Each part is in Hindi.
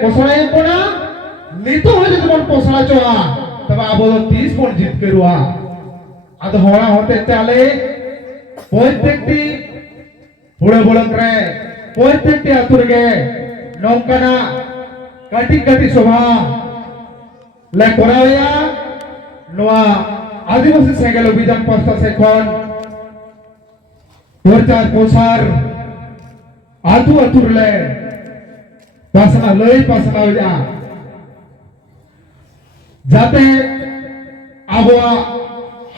पोसड़ा पड़ा नितो हो जब मन पोसड़ा चोआ तब अब 30 मन जीत के रुआ अद होड़ा होते ताले प्रत्येकटी बुढ़े बुढ़क रे प्रत्येकटी आतुर गे नौकाना काटी काटी सभा ले कोराया नोआ आदिवासी सेगल अभियान पास्ता से कौन प्रचार प्रसार आतु आतुर ले पासना लई पासना जा जाते आबोआ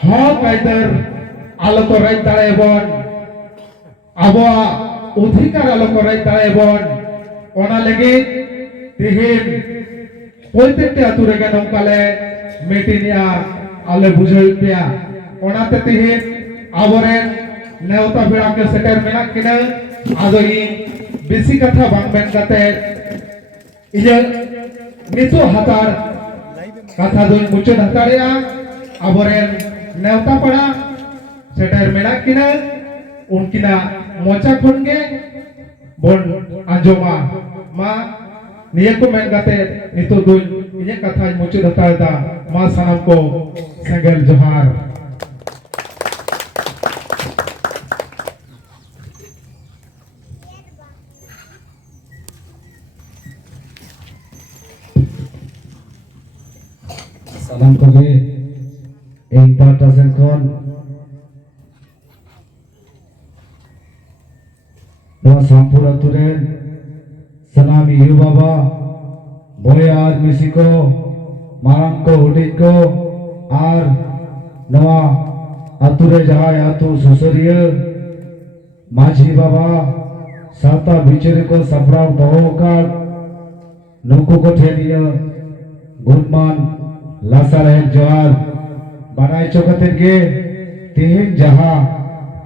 हक आइदर आलो को राइट दाड़े बन आबोआ अधिकार आलो को राइट दाड़े बन ओना लगे तिहिन प्रत्येकटी आतु रे नौकाले मीटिंगया आले बुझाई पेया ओनाते तिहिन आबोरेन नेवता बेड़ा के सेटर मेना किना आदो इ बेसी कथा बांग बेन काते इया नितो हातार कथा दोन मुचे हतारेया आबोरेन नेवता पड़ा सेटर मेना किना उनकिना मोचा खनगे बन आंजोमा मा निये को मेन काते नितो दोन इया कथा मुचे हतारदा मा सानम को सेंगल जोहार salam kobe ing batasan kon doa sampura turen salami yu baba boy ar misiko marang ko hudit ko ar noa ature jahai atu susuriya माझी बाबा साता बिचरे को सपराव दहोकार नुको को ठेलिया गुणमान लासार जोहार बानाय चोकतेर के तिहिन जहा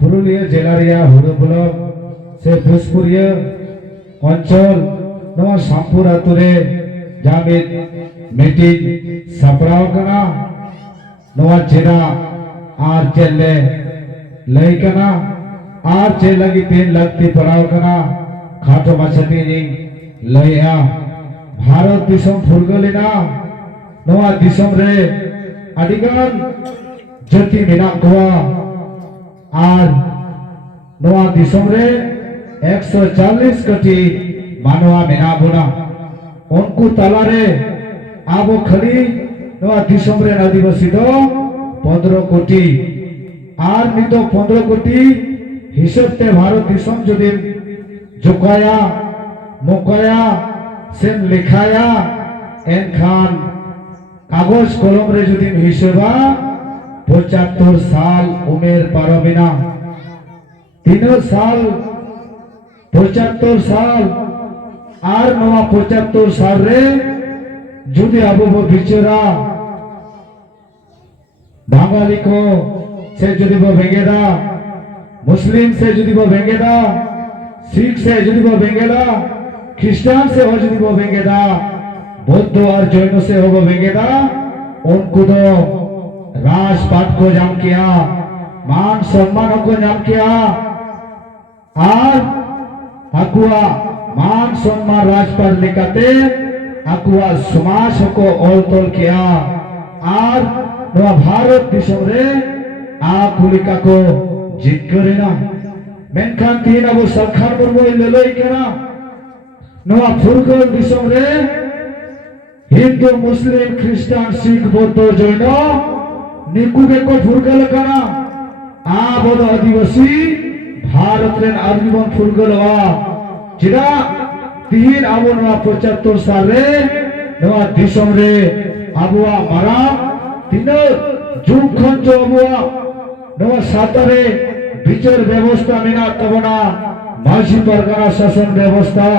पुरुलिया जिलारिया हुरुबुला से भोजपुरिया अंचल नवा शामपुर आतुरे जामिद मीटिंग सपराव कना नवा चेरा आर चेले लई कना आर चे लगी 3 लगती पड़ाव कना खाटो मछती निंग लया भारत दिसम फुरगलिना नवा दिसम रे अडिगान जति मेना कोआ आर नवा दिसम रे 140 कोटी मानवा मेना बोना उनको तलारे आबो खड़ी नवा दिसम रे आदिवासी दो 15 कोटी आर नितो 15 कोटी हिसाब ते भारत दिसम जुदी जुकाया मुकाया सेम लिखाया एन खान कागज कलम रे जुदी हिसाबा 75 साल उमेर पारबिना 3 साल 75 साल आर नवा 75 साल रे जुदी आबो बिचरा बांगाली को से जुदी बो भेगेदा मुस्लिम से जुदी बो भेंगेदा सिख से जुदी बो भेंगेदा ख्रिस्टान से हो जुदी बो भेंगेदा बौद्ध और जैन से हो बो भेंगेदा उनको तो राजपाट को जाम किया मान सम्मान को जाम किया और अकुआ मान सम्मान राजपाट लेकाते अकुआ समाज को ओल तोल किया और नवा भारत दिसम रे आ कुलिका को जीत करेना मेनखान तीन अब सरकार मुर्मू ललई करा नवा फुरगल दिसम रे हिंदू मुस्लिम ख्रिस्टान सिख बौद्ध जैन निकु के को फुरगल करा आ बोद आदिवासी भारत रे आजीवन फुरगल वा जिरा तीन अब नवा 75 साल रे नवा दिसम रे आबुआ मारा तीन जुग खन जो आबुआ नवा सातरे विचार व्यवस्था मेना तबना माझी परगना शासन व्यवस्था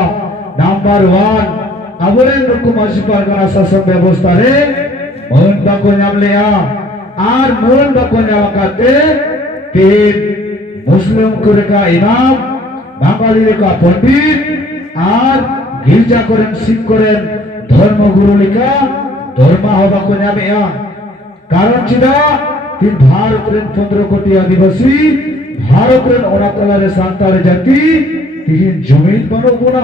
नंबर 1 अबरे नुकु माझी परगना शासन व्यवस्था रे मोहन बाको नाम लिया आर मोहन बाको नाम काते 3 मुस्लिम का इमाम बांगाली का पंडित आर गिरजा करें सिख करें धर्म गुरु लिखा धर्म हवा को नाम या कारण चिदा तीन भारत रे 15 कोटी आदिवासी भारत रे ओना तला रे सांताल जाति तीन जमीन बनो बोना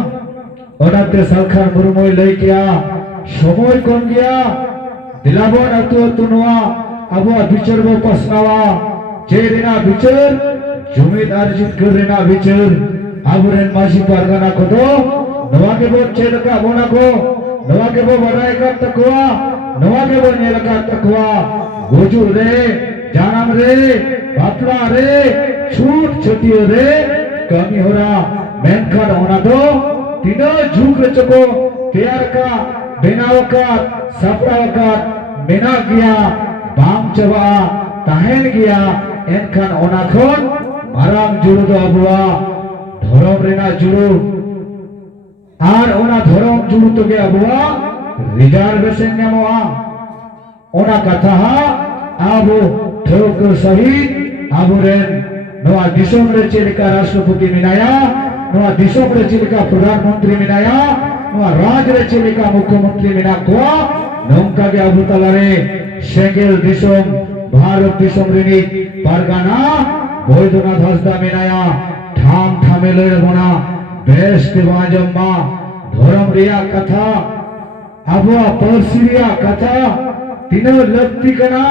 ओनाते सालखान मुर्मुय लई किया समय कम गया दिलाबन अतु अतु नोआ अबो बिचार बो पसनावा चेरेना बिचार जुमिद अर्जित करेना बिचार आबुरेन मासी पारगाना को दो नवा के बो चेलका बोना को नवा के बो बड़ाई का तकवा नवा के बो नेलका तकवा गोजू रे जानम रे बापला रे छूट छटियो रे कमी हो रहा मेनखान होना दो तीनों झुक रचको तैयार का बेनाव का सपराव का मेना गया बाम चबा ताहेन गया एनखान ओना खन माराम जुड़ो दो अबुआ धरम रेना जुड़ो आर ओना धरम जुड़ो तो गया अबुआ रिजर्वेशन ᱧᱟᱢᱚᱜᱼᱟ ओना कथा आबो ठोक सहित आबुरेन नवा दिसोम रे चेलिका राष्ट्रपति मिनाया नवा दिसोम रे चेलिका प्रधानमंत्री मिनाया नवा राज रे चेलिका मुख्यमंत्री मिना को नोंका गे आबु तलारे सेंगेल दिसोम भारत दिसोम रिनी पारगाना बैद्यनाथ हांसदा मिनाया ठाम ठामे लय बना बेस देवाजम्मा धर्म रिया कथा आबुआ पर्सी रिया कथा तीनों लक्ति कना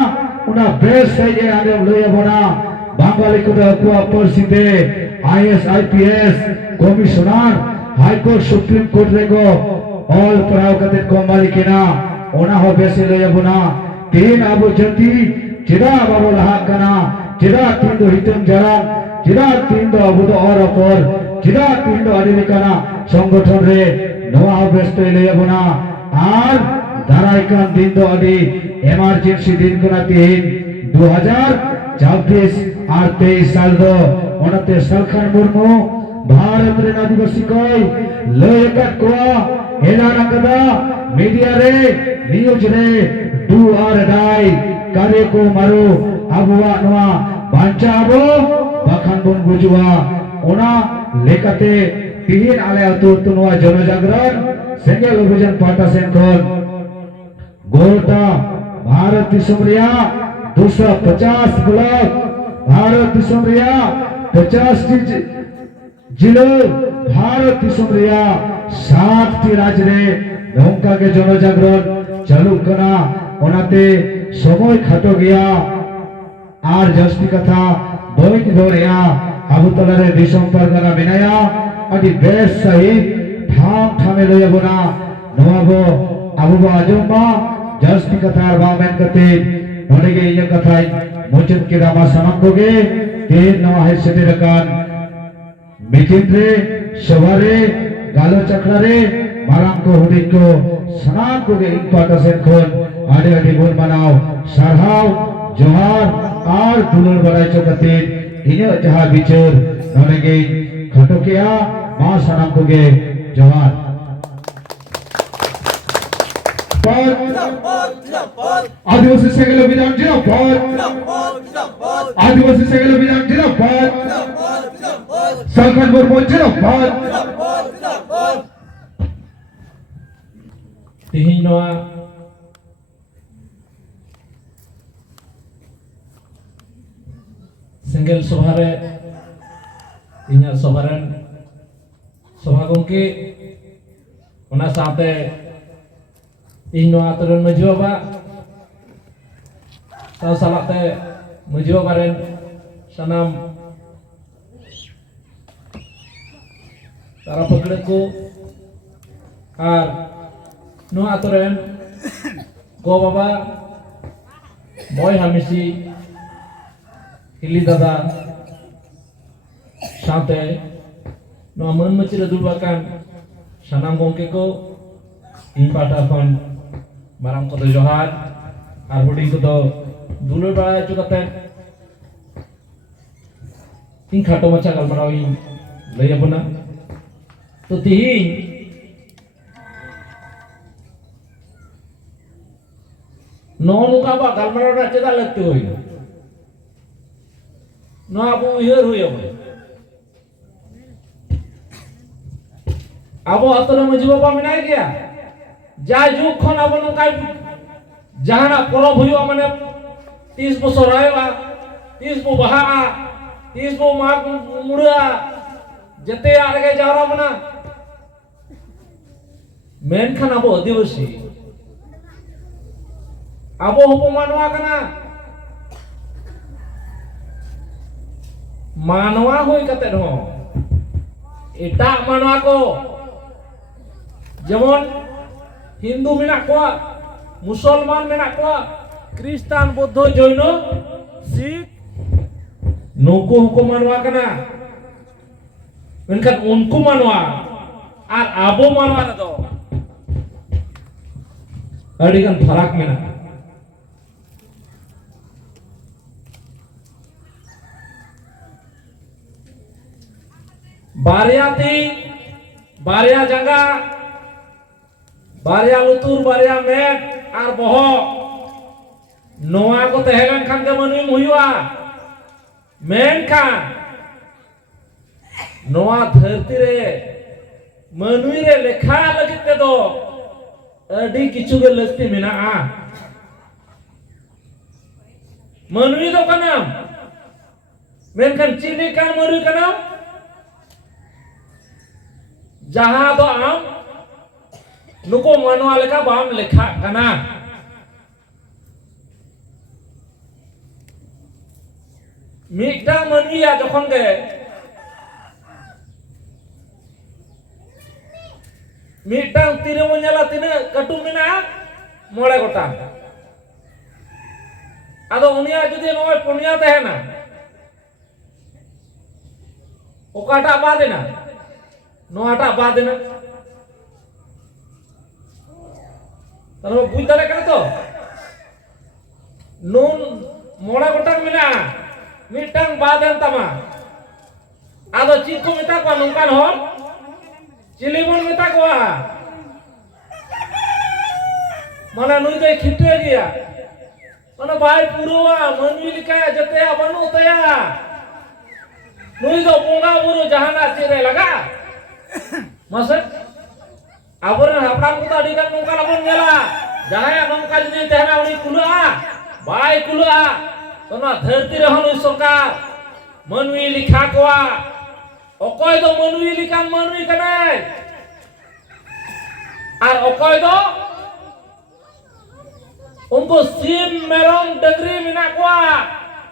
उना बेस सही आदम लय बना बांगाली को अकुआ पर्सीते IAS IPS commissioner high court supreme court रेगो ऑल प्राव कते कोमाली केना ओना हो बेसे लय बना तीन आबु जति चिरा बाबू लहा कना चिरा तीन दो हितम जरा चिरा तीन दो आबु दो और अपर चिरा तीन दो आदिले कना संगठन रे नवा हो बेसे लय बना आर दाराइकान दिन दो आदि इमरजेंसी दिन कना तीन 2026 और 23 साल दो ओनाते सालखान मुर्मू भारत रे आदिवासी कोई लय कट कोआ एलान कदा मीडिया रे न्यूज रे डू और डाई कार्य को मारो अबुआ नवा बांचाबो बाखान बन गुजुआ ओना लेकाते तीन आले अतु नवा जनजागरण सेंगेल अभियान पाटा सेन कोन गोरता भारत दिसम रिया 250 ब्लॉक भारत दिसम रिया 50 जिले भारत दिसम रिया 7 टी राज्य रे नौका के जनजागरण चालू कना ओनाते समय खाटो गया आर जस्ती कथा बोइक दोरिया आबु तलारे दिसम परगना बिनाया अदि बेस सहित ठाम ठामे लय बना नवाबो आबु आजम्मा जस्ती कथा बामेन कते नोडेगे ये कथा मोचन के रामा सनम कोगे तीन नवा है सेटेरकान मीटिंग रे सवारे गालो चक्रा रे माराम को हुदी को सनाम कोगे इन पाटा सेन खोन आडे आडे बोल बनाओ सरहाव जोहार आर दुलर बड़ाई चोकते इन्हें जहाँ बिचर नोडेगे खटो किया मां सनाम कोगे जोहार आदिवासी सेगल अभियान जिंदाबाद आदिवासी सेगल अभियान जिंदाबाद सालखान मुर्मू जिंदाबाद तिहिन नोआ सेंगेल सभारे इन्या सभारन सभा गंके ओना साथे ᱤᱧ ᱱᱚᱣᱟ ᱟᱛᱳ ᱨᱮᱱ ᱢᱟᱺᱡᱷᱤ ᱵᱟᱵᱟ ᱥᱟᱶ ᱥᱟᱞᱟᱜᱛᱮ ᱢᱟᱺᱡᱷᱤ ᱵᱟᱵᱟ ᱨᱮᱱ ᱥᱟᱱᱟᱢ ᱛᱟᱨᱟ ᱯᱟᱹᱠᱲᱟᱹ ᱠᱚ ᱟᱨ ᱱᱚᱣᱟ ᱟᱛᱳ ᱨᱮᱱ ᱜᱚ ᱵᱟᱵᱟ ᱵᱚᱭᱦᱟ ᱢᱤᱥᱤ ᱦᱤᱞᱤ ᱫᱟᱫᱟ ᱥᱟᱶᱛᱮ ᱱᱚᱣᱟ ᱢᱟᱹᱱ ᱢᱟᱹᱪᱤ ᱨᱮ ᱫᱩᱲᱩᱵ ᱟᱠᱟᱱ ᱥᱟᱱᱟᱢ ᱜᱚᱢᱠᱮ ᱠᱚ ᱤᱧ ᱯᱟᱦᱴᱟ ᱠᱷᱚᱱ माराम को जोहार और हुडी को दुलर बड़ा चुकाते इन खाटो मचा गलमाराव इन लय बना तो तिहिन नौनुका बा गलमाराव रा चेदा लगते होई नो आबो उयर हुई आबो अतरे मजी बाबा मिनाय गया जाय जुग खन अब नकाय जहाना परब हुआ माने 30 बছর आयवा 30 बो बहा 30 बो माग मुड़ा जते आगे जारा बना Menkan abo Adivasi abo hobo manwa kana manwa hoi kate ho etak manwa ko jemon Hindu menak koa Musalman menak koa Kristen Buddha Jaina Sikh nuku hukum manwa kana menkan unku manwa ar abo manwa do adi kan farak menak Barya ti barya jangga barya lutur barya med ar bohok noa ko tehelan kan ke manui huyua menkan noa dharti re manui re lekha lagit te do adi kichu ge lasti menaa manui do kanam menkan chili kan manui kanam jaha do am nuko manwa leka bam lekha kana midang manusia jokhon ge midang tire mo nyala tine katu mena mole gotang ado unia jodi noy punya tehena okata badena noata badena taro bui dare kana to nun mole gotang mena mitang badan tama ado chit ko meta ko nongkan hor chili bon meta ko mana nui de khite gya mana bai puruwa manui lika jate abanu taya nui do bonga buru jahana chire laga masa aborna hapram ko adi kan nongkan abon gela jahaya nongka jodi tehna uni kulua bai kulua tona dharti re honu sarkar manui likha koa okoy do manui likan manui kanai ar okoy do unko sim merong dagri menak koa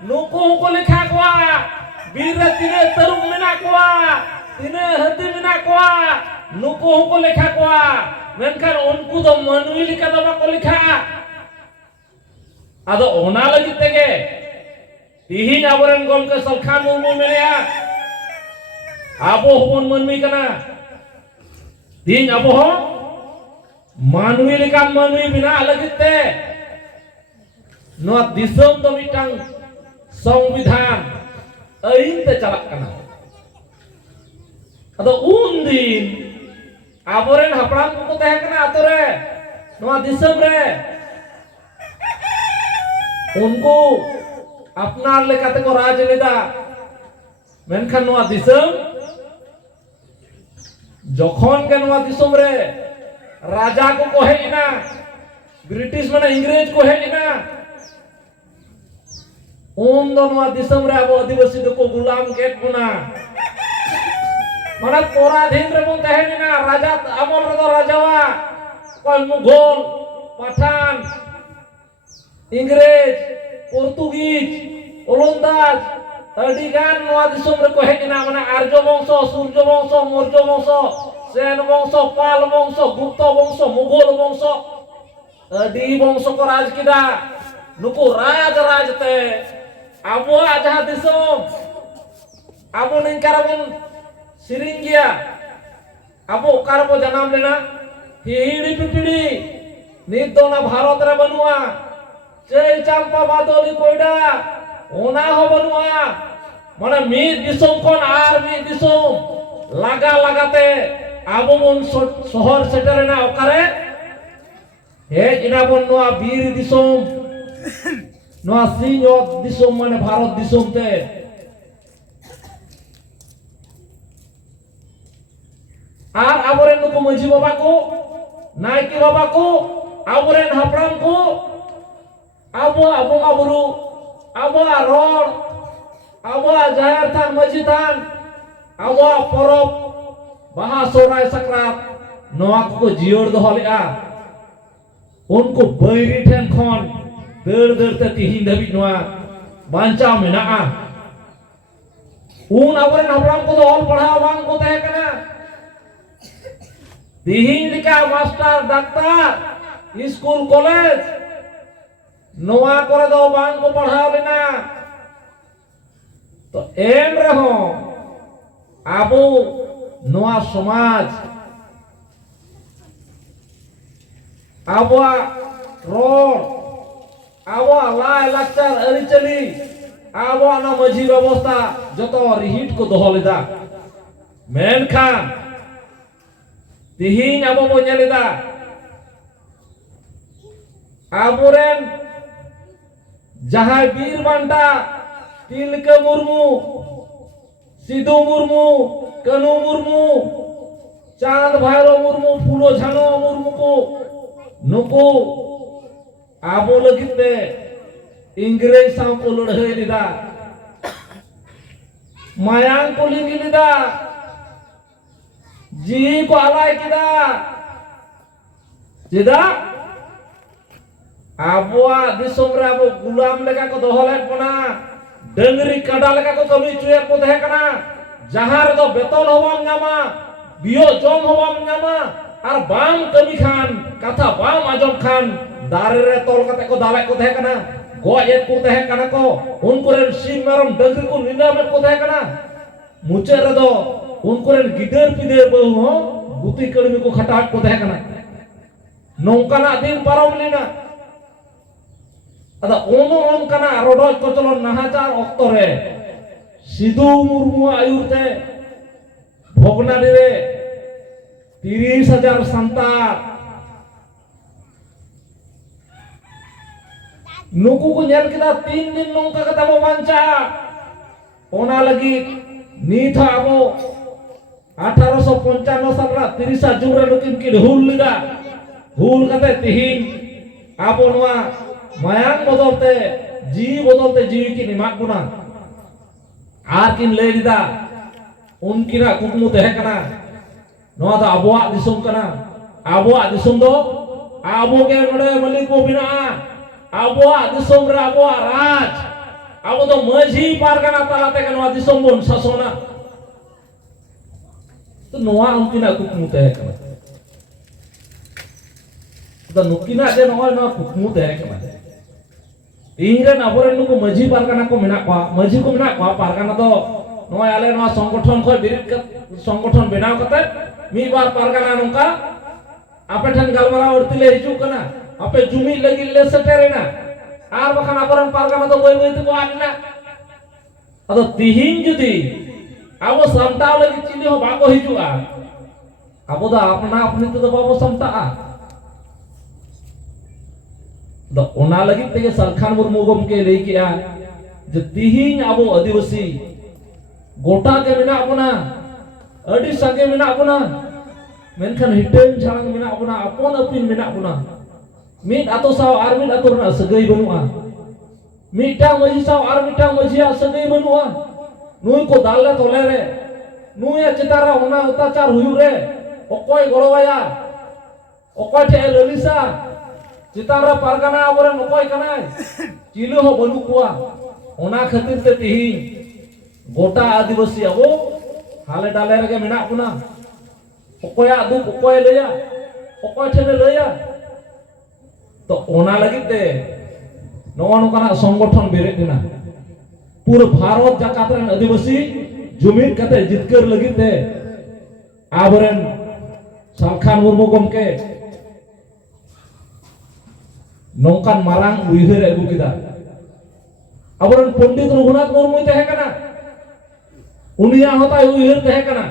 nuku ko likha koa bira tine tarum menak koa tine hati menak koa nuku ko likha koa menkan unku do manui lika do bako likha ado ona lagi tege tihin aboren gomke salkhan mumu melia abo hon manui kana tihin abo ho manui likan manui bina lagi te no disom do mitang संविधान ain te chalak kana ado undin aboren hapram ko tahe kana atore no disom re उनको अपनार लेकाते को राज लेदा मेनखान नोआ दिसम जखन के नोआ दिसम रे राजा को हेजना ब्रिटिश माने इंग्रेज को हेजना उन दो नोआ दिसम रे अब आदिवासी को गुलाम केट बुना माने पराधीन रे बन हेजना राजा अमल रे दो राजावा कोई मुगल पठान इंग्रेज पोर्तुगीज ओलंदाज अडिगान नोआ दिसम रे को हेजना माने आर्य वंश सूर्य वंश मौर्य वंश सेन वंश पाल वंश गुप्त वंश मुगल वंश अडी वंश को राज किदा नुको राज राजते आबो आजहा दिसम आबो निंकाराबन सिरिंग गया आबो कारबो जनाम लेना हिहिड़ी पिपिड़ी नित दोना भारत रे बनुआ चै चांपा बादली कोइडा ओना हो बनुआ माने मी दिसम कोन आर मी दिसम लागा लगाते आबो मन शहर सेटरेना ओकारे हे इना बन नोआ बीर दिसम नोआ सिंह दिसम माने भारत दिसम ते आर आबोरेन नुको मजी बाबा को नायकी बाबा को आबोरेन हापराम को आबो बोंगा बुरु आबो रोड आबो जाहेर थान मजी थान आबो परब बाहा सोराय सकरात नवा को जियोर दो लेआ उनको बैरी ठेन खन दर दर ते तिहिन धाबि नवा बांचा मेनाआ उन आवरेन हपड़ाम को ऑल पढ़ाओ बांग को तहे कना तिहिन लिका मास्टर डॉक्टर स्कूल कॉलेज नवा करे दो बांग को पढ़ाओ लेना तो एम रहो आबो नवा समाज आबवा रोड आबवा लाय लाचार अरिचली आबवा ना मझी व्यवस्था जतो रिहिट को दोहो लेदा मेनखान तिहिन आबो बो नेलेदा आबोरेन जहां वीर बांटा तिलका मुर्मू सिधु मुर्मू कनु मुर्मू चांद भैरव मुर्मू फूलो झानो मुर्मू को नुको आबो लगिते इंग्रेज साव को लड़ाई लिदा मायांग को लिंगी लिदा जी को आलाय किदा जिदा आबोआ दिसोम रे आबो गुलाम लेका को दोहले पना डंगरी काडा लेका को कमी चुयर को तहे कना जहां रे दो बेतन होवाम नामा बियो जम होवाम नामा और बाम कमी खान कथा बाम आजम खान दारे रे तोल कते को दाले को तहे कना गोयet को तहे कना को उनको रे सिम मरम डंगरी को निनाम को तहे कना मुचे रे दो उनको रे गिदर पिदर बहु हो गुती कड़मी को खटाट को तहे कना नौकाना दिन पारम लेना अदा ओनो ओन कना रोडoj कोचलन नाहाचार ऑक्तो रे सिधु मुर्मू आयुरते भोगनाडी रे 30,000 संतार नुकु को नेल किदा 3 दिन नोंका कता बो बांचा ओना लगी नीथ आबो 1855 साल रा 30 जून रे नुकिन की हुल लिदा हुल कते तिहिन आबो नवा मायांग बदलते जीवी की निमाक बुना आर किन ले लिदा उनकिना कुकमु तहे कना नवा दा आबोआ दिसुम कना आबोआ दिसुम दो आबो के नडे मलिक को बिना आबोआ दिसुम रे आबोआ राज आबो दो मझी पारगाना तालाते के नवा दिसुम बोन शासना तो नवा उनकिना कुकमु तहे कना तो नुकिना दे नवा कुकमु तहे कना इंग्रेन अबोरेन नुको मझी पारगाना को मेना को मझी को मेना को पारगाना दो नोय आले नोआ संगठन खय बिरित संगठन बनाव कते मी बार पारगाना नोंका आपे ठन गलमारा उड़तिले हिजु कना आपे जुमी लगी ले सेटेरेना आर बखान अबोरेन पारगाना दो गय गय को आना अदो तिहिन जुदी आबो सामटाव लगी चिली हो बाको हिजुआ आबो दा अपना अपनी तो बाबो सामटा द ओना लगी तेगे सरखान मुर्मू गमके लई किया जे तिहिन आबो आदिवासी गोटा के मेना अपना अडी संगे मेना अपना मेनखान हिटेन छांग मेना अपना अपन अपिन मेना अपना मिट आतो साव आर मिट आतो रना सगै बनुआ मिटा मजी साव आर मिटा मजिया सगै बनुआ नुई को दाले तोले रे नुई चितारा ओना अत्याचार हुयु रे ओकोय गड़वाया ओकोय ठे ललिसा चितारा पारगाना आबोरे नोकोय कनाय चिलो हो बनु कुआ ओना खातिर ते तिहिन गोटा आदिवासी आबो हाले डाले रे मेना पुना ओकोया दुख ओकोय लेया ओकोय ठेने लेया तो ओना लगी ते नवा नोकाना संगठन बेरे दिना पूरे भारत जाकात रेन आदिवासी जुमिद कते जितकर लगी ते आबोरेन सरखान मुर्मू गमके नौकान मारांग उइहर अगु किदा आबोरेन पंडित रघुनाथ मुर्मू तहे कना उनिया होता उइहर तहे कना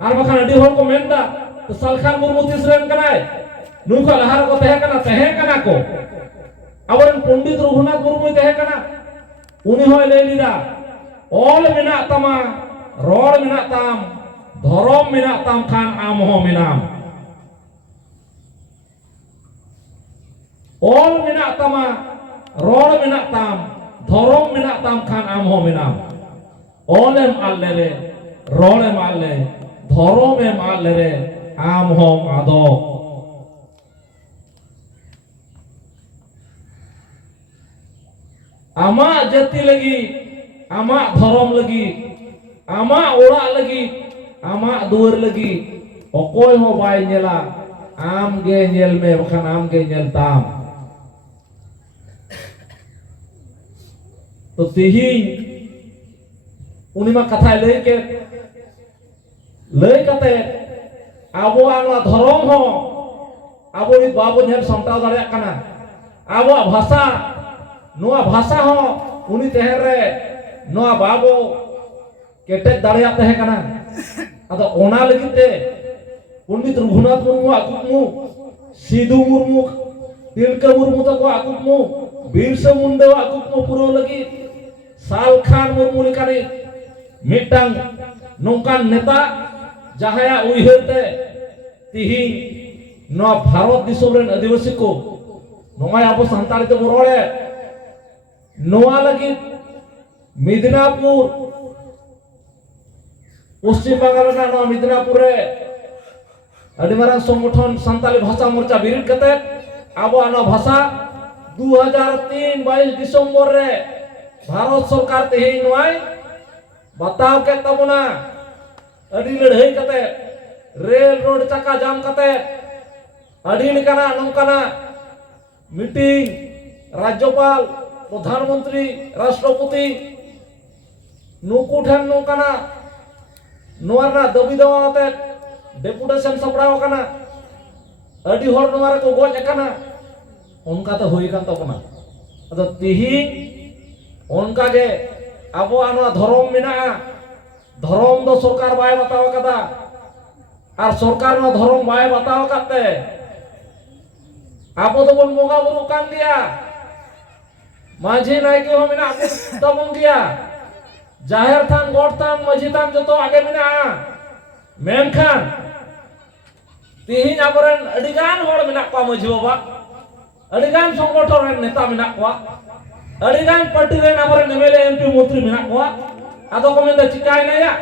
आर बखान अडी होर को मेनदा तो सरखान मुर्मू तिसरेन कनाय नुका लहार को तहे कना को आबोरेन पंडित रघुनाथ मुर्मू तहे कना उनी होय ले लिदा ऑल मेना तमा रोड मेना ताम धरम मेना ताम खान आम हो मेनाम ऑल मेना तमा रोड मेना ताम धरम मेना ताम खान आम हो मेनाम ऑल एम आले रे रोड एम आले धरम एम आले रे am hom ado ama jati lagi ama dharom lagi ama ora lagi ama duar lagi okoy ho bai nyela am ge nyel me bakan am ge nyel tam to tihing uni ma katha lay kate abo anwa dharom ho abo ni babu nyel samtaw dare kana abo bhasa noa bhasa ho uni tehere noa babo ketek dare tehe kana ado ona lagite Pandit Raghunath Murmu akukmu Sidhu Murmu Tilka Murmu tako akukmu Birsa Munda akukmu puro lagi Sal Khan Murmu likani mitang nongkan neta jahaya uiherte tihing no Bharat disom ren adivasi ko nongai abo santali te borole noa lagi Midnapur Paschim Bangal na noa Midnapure adi marang संगठन संताली भाषा मोर्चा बिरिद कते abo ano भाषा 2003 22 डिसेम्बर रे भारत सरकार तेही नोय बताव के तमुना adi लड़ाई कते रेल रोड चक्का जाम कते adi लेकाना नंकाना मीटिंग राज्यपाल प्रधानमंत्री राष्ट्रपति नुकु ठन नंकाना नोरना दबी दवाते deputation सपड़ाव kana adi hor nomare ko goj akana onka to hoi kan tabona ado tihing onka ge abo ano dhorom mena dhorom do sarkar bai bataw kada ar sarkar no dhorom bai bataw kate abo to bon bonga buru kan dia माझी नायकी हो mena tabong dia jahir than god than माझी than joto age mena menkan tihing aboren adigan hor menak kwa माझी baba adigan সংগঠন ren neta menak kwa adigan party ren aboren MLA MP mantri menak kwa ado ko menda chikai na ya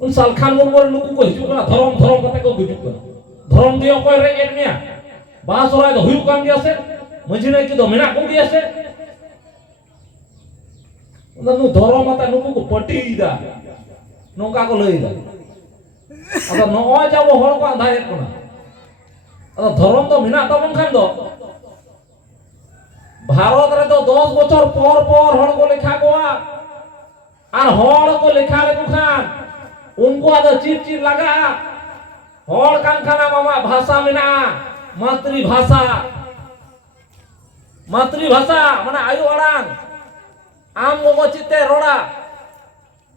un Sal Khan Murmu nuku ko hijuk kana dharom kate ko hijuk kana dharom dia koy re etnia bahasorai do huyuk kan dia se माझी naiki do menak ko dia se nu dharom ata nuku ko party ida nongka ko lay da ado noy jabo hor ko andhaet kona ado dharom do menak tabon khan do bharat re do 10 bochor por hor ko lekha koa ar hor ko lekha leku khan unko ado chip laga hor kan khana mama bhasha mena matri bhasha mana ayu arang am gogo chite roda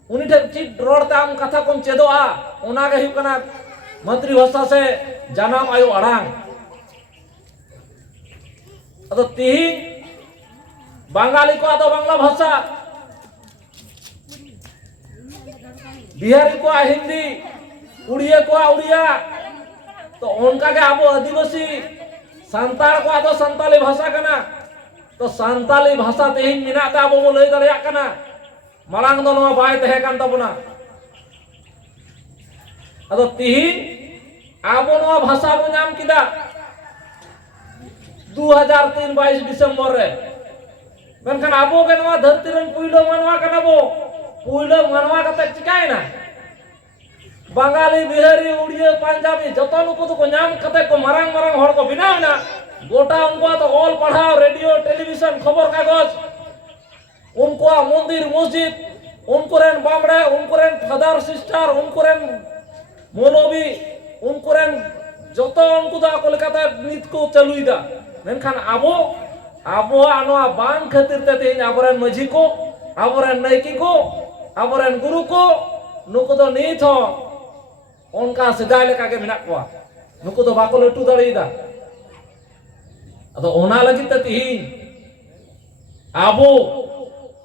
uni ठे चिट रोडते आम कथा कोम चेदोआ ओनागे हुई कना मातृभाषा से जानाम आयो अड़ांग अदो तिहिं बांगाली को आदो बांग्ला भाषा बिहारी को हिंदी उड़िया को उड़िया तो उनका के आबो आदिवासी संताल को आदो संताली भाषा कना तो संताली भाषा तिहिं मिना ता आबो बो लई दाड़िया कना malang do noa bai tehe kan tabona ado tihing abo noa bhasha bo nyam kida 2003 22 Desember re menkan abo ke noa dharti ren puilo manwa kana bo puilo manwa kate chikai na Bangali Bihari Udiya Punjabi joto nuku to ko nyam kate ko marang hor ko binaw na gota unko to all padhaw radio television khobor kagoj उनको मंदिर मस्जिद उनको रेन बामड़े उनको रेन फादर सिस्टर उनको रेन मौलवी उनको रेन जोतो उनको दा को लेकाते नीत को चलुइदा मेनखान आबो आनोआ बांग खातिर ते तेन आबोरेन माझी को आबोरेन नायकी को आबोरेन गुरु को नुको दो नीत हो उनका सिदाय लेका के मेना कोआ नुको दो बाको लटू दाड़ीदा अदो ओना लगित ते तिहिं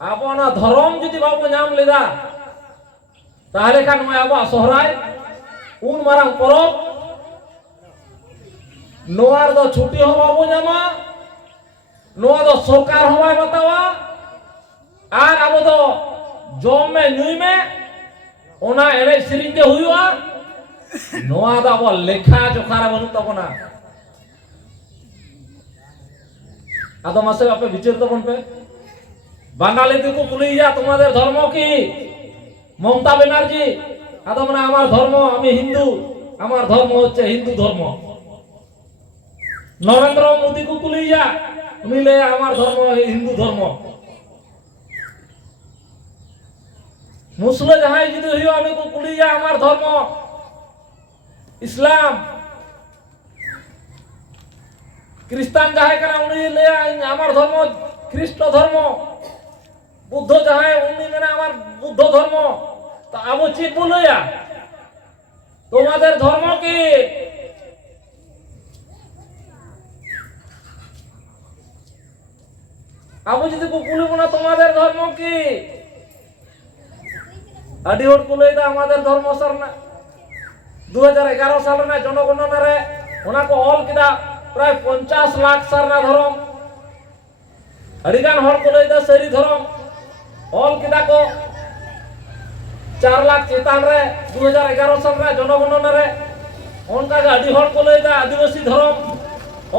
आबो ना धर्म जुदी बाबू नाम लेदा ताहले खान मैं आबो सोहराय उन मारंग परब नोआर दो छुट्टी हो बाबू नामा नोआ दो सरकार हवाय बतावा आर आबो दो जम में नुई में ओना एने सिरिंग के हुआ नोआ दा वो लेखा जोखा रे बनु तबना आदो मासे आपे विचार तबन पे বাঙালি দিকে কুলিয়া তোমাদের ধর্ম কি মমতা ব্যানার্জি আদম না আমার ধর্ম আমি হিন্দু আমার ধর্ম হচ্ছে হিন্দু ধর্ম নরেন্দ্র মোদী কো কুলিয়া মিলে আমার ধর্ম হিন্দু ধর্ম মুসলিম যাহাই যদি হইও আমি কো কুলিয়া আমার ধর্ম ইসলাম খ্রিস্টান যাহাই কানা উনি লে আমার ধর্ম খ্রিস্ট ধর্ম বুদ্ধ যাহাই উনি মানে আমার বুদ্ধ ধর্ম তো আবু চিত বলইয়া তোমাদের ধর্ম কি আবু যদি কুকুলি বনা তোমাদের ধর্ম কি আদি হট কুলইদা আমাদের ধর্ম সরনা 2011 সালে না জনগণনা রে ওনা কো অল কিদা প্রায় 50 লাখ সরনা ধর্ম আদিগান হট কুলইদা সরি ধর্ম অল কিদা কো 4 লাখ চেতান রে 2011 সালে জনগণনা রে ওনকা আদি হট কুলইদা আদিবাসী ধর্ম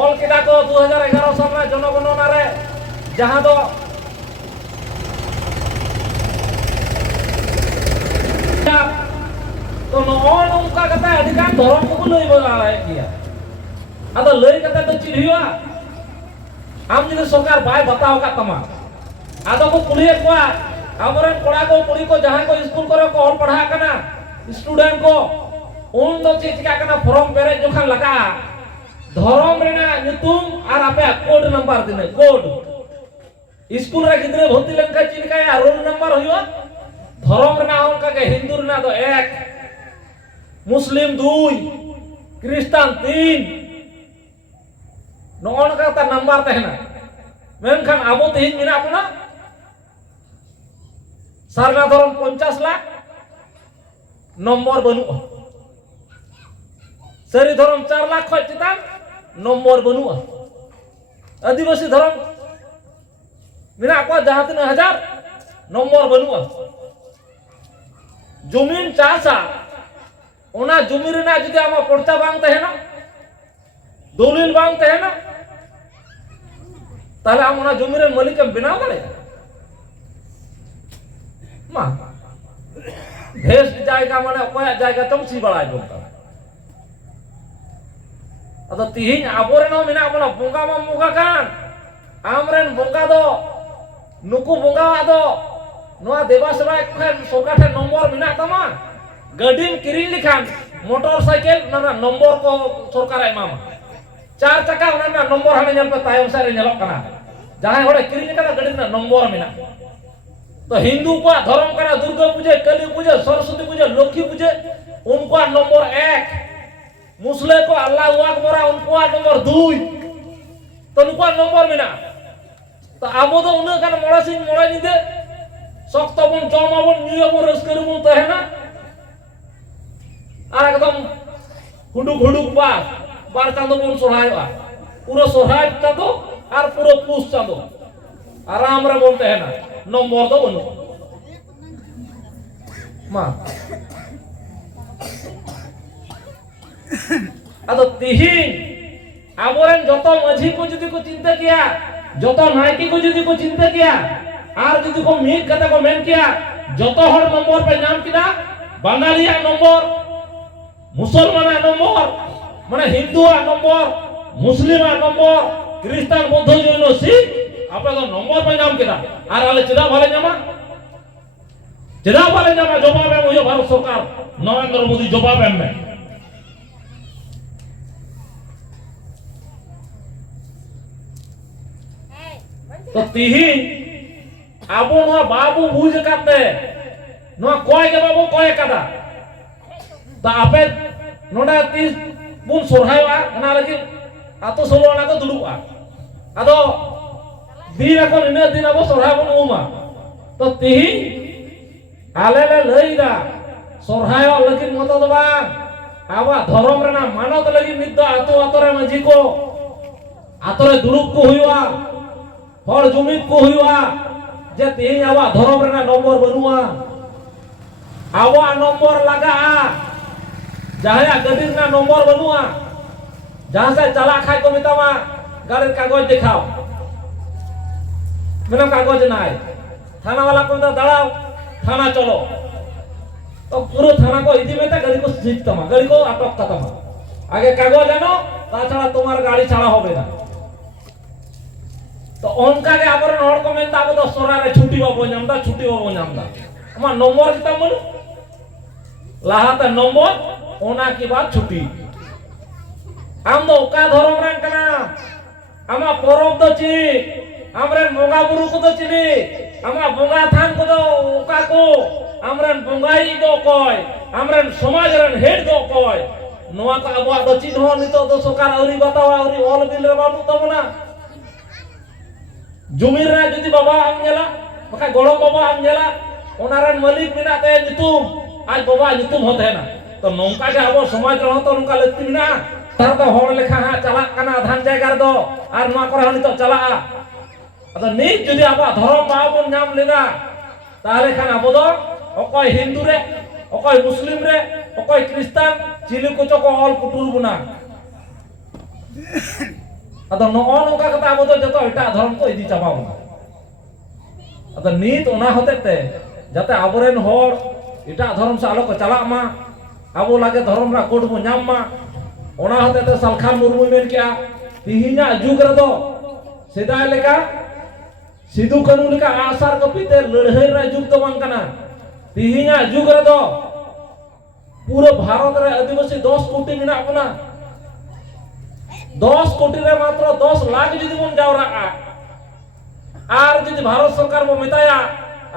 অল কিদা কো 2011 সালে জনগণনা রে जहां दो तो नॉन उनका कहता है अधिकार धर्म को लई बोला है किया अदा लई कहता तो चिढ़िया हम जिन सरकार बाय बताओ का तमा आदो को पुलिस को हमरे कोड़ा को पुरी को जहां को स्कूल करे को और पढ़ा करना स्टूडेंट को उन दो चीज का करना फॉर्म पेरे जो खान लगा धर्म रेना तुम और आपे कोड नंबर दिने कोड स्कूल रे गिदरे भर्ती लेनका चिन का या रोल नंबर होयो धर्म रे ना उनका के हिंदू रे ना तो 1 मुस्लिम 2 क्रिश्चियन 3 नोन का ता नंबर तहना मेनखान आबो तेहिन मिना अपना सारना धर्म 50 लाख नंबर बनु सरी धर्म 4 लाख खय चितान नंबर बनु आदिवासी धर्म मिना को जहां 3000 नंबर बनुआ जमीन चासा ओना जमी रेना जदि आमा पर्चा बांग तहेना दलिल बांग तहेना ताले आम ओना जमी रे मालिक बनाव दाड़े मा भेस जायगा माने कोया जायगा तम सी बड़ाय बोलता अदो तिहिन आबोरेनो मिना बोला बोंगा मा मुगा कान आमरेन बोंगा दो नुकु बोंगा आदो नोआ देवा सेवा खान सरकार ठे नंबर मिना तमा गाडीम किरिन लिखान मोटरसाइकिल ना नंबर को सरकार एमामा 4 चक्का ओना ना नंबर हाने नेल पे तायम सारे नेलक कना जहां होड़े किरिन कना गाडी ना नंबर मिना तो हिंदू को धर्म कना दुर्गा पूजा काली पूजा सरस्वती पूजा लक्ष्मी पूजा उनको नंबर 1 मुस्लिम को अल्लाहु अकबर उनको नंबर 2 तो उनको नंबर मिना तो आबो तो उन्हें kan मोड़ा सिंह मोड़ा निदे शक्त बन जमा बन न्यू बन रस्कर बन तहेना আর একদম হুডুক হুডুক বার চাঁদো বন সোহায়বা পুরো সোহায় চাঁদো আর পুরো পুষ চাঁদো আরাম রে বন তহেনা নম্বর তো বন মা আদো তিহিন আবরেন যত মাঝি को যদি को চিন্তা किया যত নাইকি को যদি को चिंता किया আর যদি को মিট কথা को মেন किया যত হর নম্বর पे नाम किदा বাঙালিয়া নম্বর মুসলমানা নম্বর মানে হিন্দুয়া নম্বর মুসলিমা নম্বর খ্রিস্টান বৌদ্ধ জৈন শিখ আপনারা নম্বর पे नाम किदा আর আলে চিদা ভালে জামা জবাব है ওই ভারত সরকার নরেন্দ্র মোদি জবাব है तो तिहिन आबो नो बाबू बुझ काते नो कोय के बाबू कोय कादा ता आपे नोडा 30 बुन सोरहायवा ना लगी आतो सोलो ना को दुडुआ आदो दिन को इने दिन अब सोरहाय बन उमा तो तिहिन आले ले लईदा सोरहाय लगी मतो दबा आवा धर्म रे ना मानत लगी निद आतो आतरे मजी को आतरे दुरुप को हुआ हर जुमित को हुआ जे तेही आवा धर्म रे ना नंबर बनुआ आवा नंबर लगा जहां गाड़ी ना नंबर बनुआ जहां से चला खाए को मितामा गाड़ी कागज दिखाओ मेरा कागज ना है थाना वाला को दड़ाओ थाना चलो तो पूरे थाना को इदी में गाड़ी को सीज तमा गाड़ी को अटक तमा आगे कागज आनो ताछाड़ा तुम्हार गाड़ी छाड़ा होबे ना तो उनका के आबरन हड़ को मेनता अब तो सोरा रे छुट्टी बाबो नामदा छुट्टी बाबो नामदा अमा नंबर किता बोलो लाहाते नंबर ओना की बात छुट्टी आम दो का धर्म रन कना आमा परब दो ची আমরেন বঙ্গা বুরু কো চিনি আমা বঙ্গা থান কো ওকা কো আমরেন বঙ্গাই দো কয় আমরেন সমাজরেন হেড দো কয় নোয়া কা আবো দো চিন হন নিতো দো সরকার আউরি বাতাওয়া আউরি অল বিল রে বানু তমনা জমির রে যদি বাবা আম গেলা বাকা গড়ম বাবা আম গেলা ওনারেন মালিক মিনাতে নিতুম আজ বাবা নিতুম হতে না তো নৌকা কে আবো সমাজ রে হতো নৌকা লতি না তার তো হড় লেখা হা চালাক কানা ধান জায়গা রে দো আর নোয়া করে হনি তো চালা अदा नीत जुदी आबा धर्म बाबन नाम लेना ताहले खान आबो दो अकय हिंदू रे अकय मुस्लिम रे अकय क्रिश्चियन चिली को चको ऑल पुटुल बुना अदा नो नोका कता आबो दो जतो एटा धर्म को इदी चाबा बुना अदा नीत ओना होते ते जाते आबोरेन होर एटा धर्म से आलो को चला मा आबो लागे धर्म रा कोड बो नाम मा ओना होते ते सलखान मुर्मु मेन किया तिहिना जुग रे दो सेदाय लेका सिदु कानून लेका आसार कपिते लड़ाई रे जुग तो बांग कना तिहिना जुग रे दो पूरे भारत रे आदिवासी 10 कोटी मिना अपना 10 कोटी रे मात्र 10 लाख जदि बन जावरा आर जदि भारत सरकार बो मेताया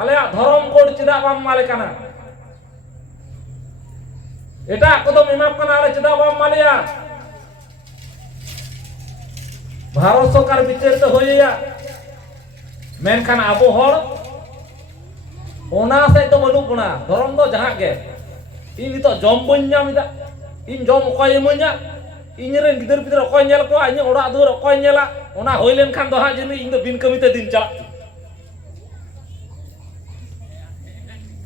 आलेया धर्म कोड चिदा बाम माले कना एटा कदम इमाप कना आले चिदा बाम मालेया भारत सरकार बिचार तो होइया मेनखान आबो हड़ ओना से तो बनु पुना धर्म दो जहां के इन तो जम बन नामिदा इन जम अकय इमोnya इन रे गिदर पिदर अकय नेल को इन ओड़ा दुर अकय नेला ओना होय लेन खान दो हा जनि इन दो बिन कमिते दिन चला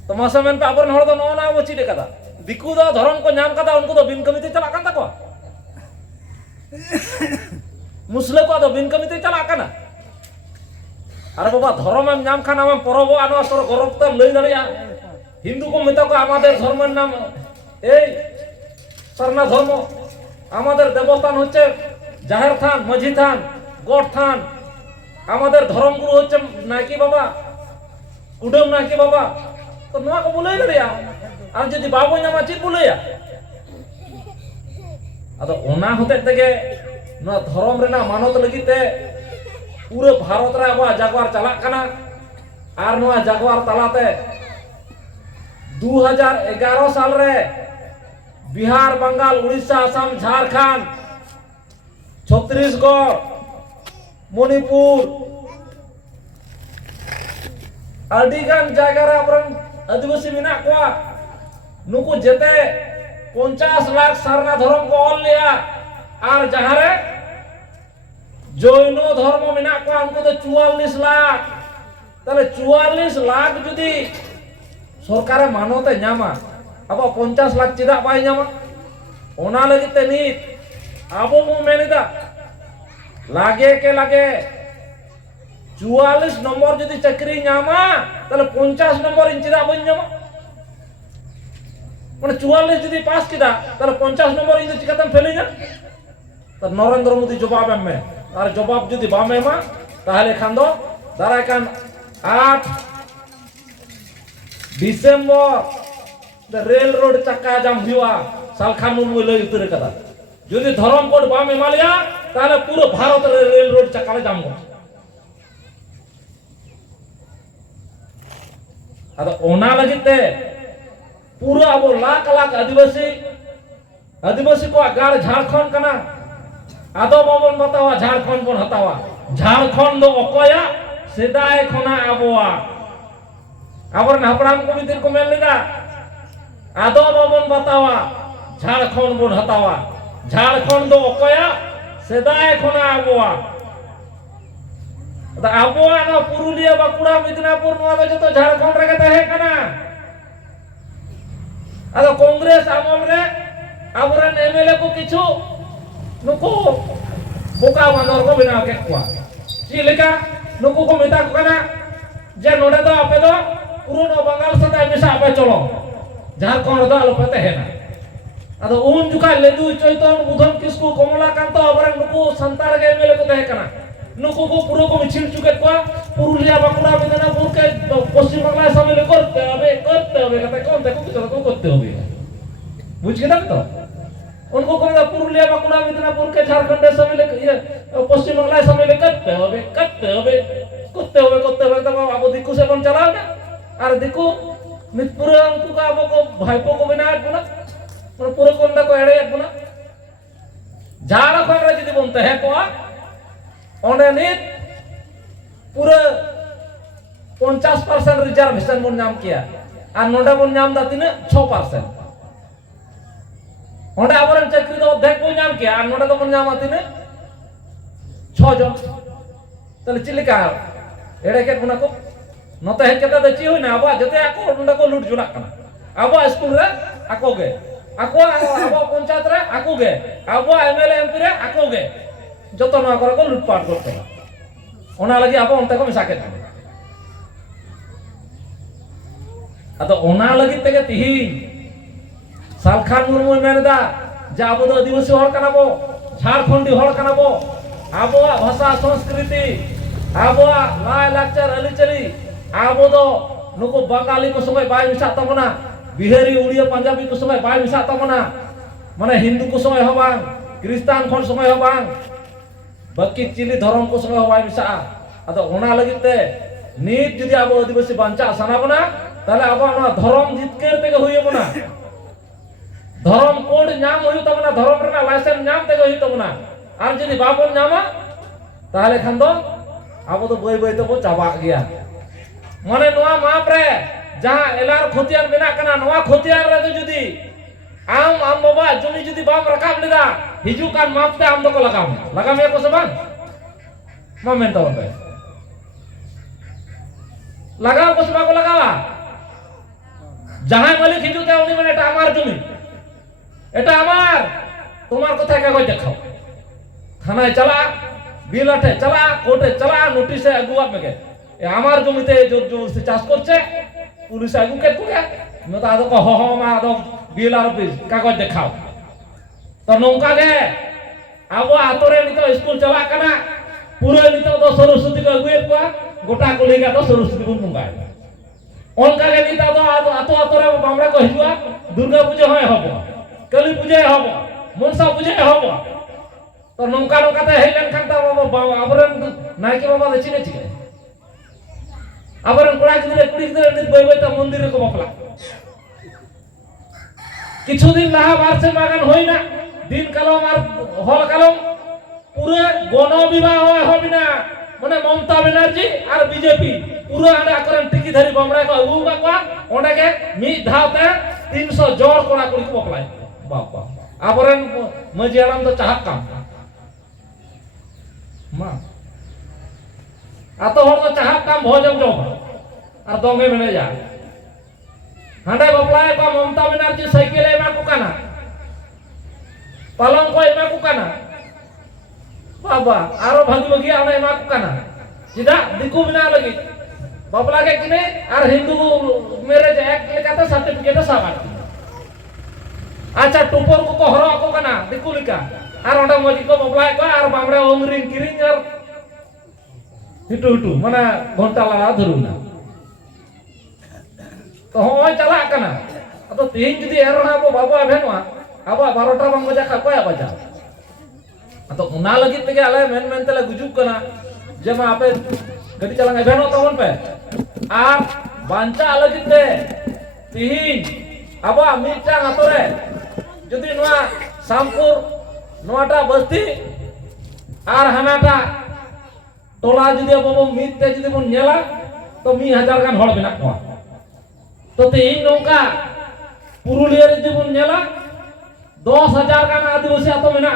तो मासमेन पे आबरन हड़ दो नोना वो चिदे कदा दिकु दो धर्म को नाम कदा उनको दो बिन कमिते चला कान ताको मुस्लिम को दो बिन कमिते चला काना अरे बाबा धर्म एम नाम खाना में परब आनो तोर गौरव तम लई दाड़िया हिंदू को मेता को आमादेर धर्मेर नाम এই सरना धर्म आमादेर देवस्थान হচ্ছে জাহের থান মাঝি থান গড় থান আমাদের ধর্মগুরু হচ্ছে নাকি বাবা কুডম নাকি বাবা তো নোয়া को বলেই দাড়িয়া আর যদি বাবু নামা চিত বলেয়া আদো ওনা হতে থেকে নোয়া ধর্ম রেনা মানত লাগিতে पूरे भारत रे अब जागवार चला कना आर नोआ जागवार तलाते 2011 साल रे बिहार बंगाल उड़ीसा असम झारखंड छत्तीसगढ़ मणिपुर अडिगान जायगा रे अपरन आदिवासी मिना कोआ नुकु जेते 50 लाख सरना धर्म को ऑल लिया आर जहां रे जैनो धर्म मेना को उनको तो 44 लाख ताले 44 लाख जुदी सरकार मानोते नामा अब 50 लाख चिदा बाय नामा ओना लगिते नीत आबो मु मेनिदा लागे के लागे 44 नंबर जुदी चक्री नामा ताले 50 नंबर इन चिदा बन नामा माने 44 जुदी पास किदा ताले 50 नंबर इन चिकातम फेलिना तो नरेंद्र मोदी जवाब में और जवाब जुदी बामे मा ताहले खान दो दाराय कान 8 डिसेम्बर रेल रोड चक्का जाम हुआ सालखान मुर्मु लई उतर कदा जुदी धर्म कोड बामे मालिया ताहले पूरा भारत रे रेल रोड चक्का जाम हो अदा ओना लगिते पूरा अब लाख लाख आदिवासी को गाड़ झारखंड कना आदो बाबन बतावा झारखंड बन हतावा झारखंड दो अकया सेदाय खना आबोआ आबरन हपराम को मितिर को मेल लेदा आदो बाबन बतावा झारखंड बन हतावा झारखंड दो अकया सेदाय खना आबोआ अदा आबोआ ना पुरुलिया बाकुड़ा मिदनापुर नोआ दो जतो झारखंड रे कता है कना अदा कांग्रेस आमल रे aboran MLA ko kichu nuku boka bandor ko bina ke kwa chileka nuku ko meta ko kana je node do ape do purono bangal sate mesa ape cholo Jharkhand do alo pete hena ado un juka ledu choiton budhon kisku komala kanto aboran nuku santar ge MLA ko tehe kana nuku ko puro ko michil chuket kwa Purulia Bankura মেদিনীপুরকে পশ্চিম বাংলায় সামিল করতে হবে কত কিছু করতে হবে বুঝে গেলেন তো उनको कहेगा पुरुलिया बांकुड़ा मेदिनीपुर के झारखंड शामिल पश्चिम बांग्लाয় शामिल करते হবে तब अब दिक्कु से बन चला ना और दिक्कु मितपुर उनको का अब को भाईपो को बिना बना मतलब पूरे कोंडा को एड़े बना झारखंड रे যদি বলতে है को ओंडे नित पूरे 50% रिजर्वेशन बन नाम किया और नोडे बन नाम दा तिने 6% ओंडे आबरन चाकरी दो अध्यक्ष बन नाम किया और नोडे तो बन नाम तिने 6 जन तले चिलिका एड़े के बना को नते हेज कते दे ची होइना अब जते आको नोडे को लूट जुना कना अब स्कूल रे आको गे आको अब पंचायत रे आको गे अब एमएलए एमपी रे आको गे जतो ना करे को लूटपाट करते ओना लगी अब उनते को मिसा के अतो ओना लगी तेगे तिही सालखान मुर्मु मेनदा जे आबो दो आदिवासी हर काना बो झारखंडी हर काना बो आबो भाषा संस्कृति आबो लाय लाचार अलिचली आबो दो नुको बंगाली को संगे बाय मिसा तबना बिहारी उड़िया पंजाबी को संगे बाय मिसा तबना माने हिंदू को संगे हबा क्रिश्चियन खन संगे हबा बाकी चिली धर्म को संगे हबा मिसा अतो ओना लगी ते नीत जदि आबो आदिवासी बांचा सानाबना ताले आबो ना धर्म जितकेर तेगे हुइबना धर्म कोड नाम हुइ तबना धर्म रेना लाइसेंस नाम तेगे हुइ तबना आर जदि बाबन नामा ताले खान दो आबो तो बय बय तो बो चाबा गया माने नोआ माप रे जहां एलार खतियान बेना कना नोआ खतियान रे तो जदि आम बाबा जमी जदि बाम रकाब लेदा हिजु कान माप ते आम दो को लगाम को से बांग मोमेंट तो पे लगाओ को सबा को लगावा जहां मालिक हिजुते उनी माने এটা আমার জমি এটা আমার তোমার কোথায় কাগজ দেখাও থানায় চলা বিলটে চলা কোর্টে চলা নোটিশে আগুয়া মেগে এ আমার জমিতে জোর জবরদস্তি চাষ করছে পুলিশ আগু কে কুয়া মত আদো ক হ মা আদো বিএলআর অফিস কাগজ দেখাও তো নৌকা গে আবো আতরে নিতো স্কুল চলা কানা পুরো নিতো তো সরস্বতী কে আগুয়ে কুয়া গোটা কলিগা তো সরস্বতী বন মুঙ্গায় অনকা গে নিতা তো আতো আতরে বামড়া কো হিজুয়া দুর্গা পূজা হয় হবো কালী পূজা হবো মনসা পূজা হবো তো নৌকা নৌকাতে হেলেন খানতা আবরন নাইকে বাবা দেছি নেছি আবরন কোড়া গিরে কুড়ি গিরে নিত বই বইতা মন্দিরে কো বাপলা কিছুদিন লাহা বারসে বাগান হই না দিন কালম আর হল কালম পুরো গণ বিবাহ হবে না মানে মমতা ব্যানার্জি আর বিজেপি পুরো আড়া করেন টিকি ধরি বমড়া কো উবা কো ওটাকে মি ধাওতে 300 জোর কোড়া কুড়ি কো বাপলাই বাবা আবরন মজি আলম তো চাহাক কাম মা আতো হর তো চাহাক কাম ভোজম জম আর দঙ্গে মেনে যা হাঁডে বাপলাই কো মমতা ব্যানার্জি সাইকেল এমা কো কানা পালং কো এমা কো কানা बाबा आरो भागी भागी आना एमा को काना जिदा दिकु बिना लगी बापला के किने आर हिंदू मैरिज एक्ट लेकाते सर्टिफिकेट साबात अच्छा टुपर को हरो को काना दिकु लिका आर ओंडा मजी को बापला को आर बामड़ा ओंगरिंग किरिंग आर हिटू माने घंटा ला धरुना तो होय चला काना तो तीन जदी एरोना बो बाबा भेनवा आबा 12टा बांग बजा का कोया बजा तो उना लगी तेगे आले मेन तेला गुजुब कना जेमा आपे गडी चलांग एभेनो तवन पे आ बांचा लगी ते तिहिन आबा मिटा आतरे जदी नोआ सामपुर नोआटा बस्ती आर हानाटा टोला जदी आबो मिटते जदी बन नेला तो 1000 गान हड़ बिना को तो तिहिन नौका पुरुलिया रे जदी बन नेला 10000 गान आदिवासी आतो मेना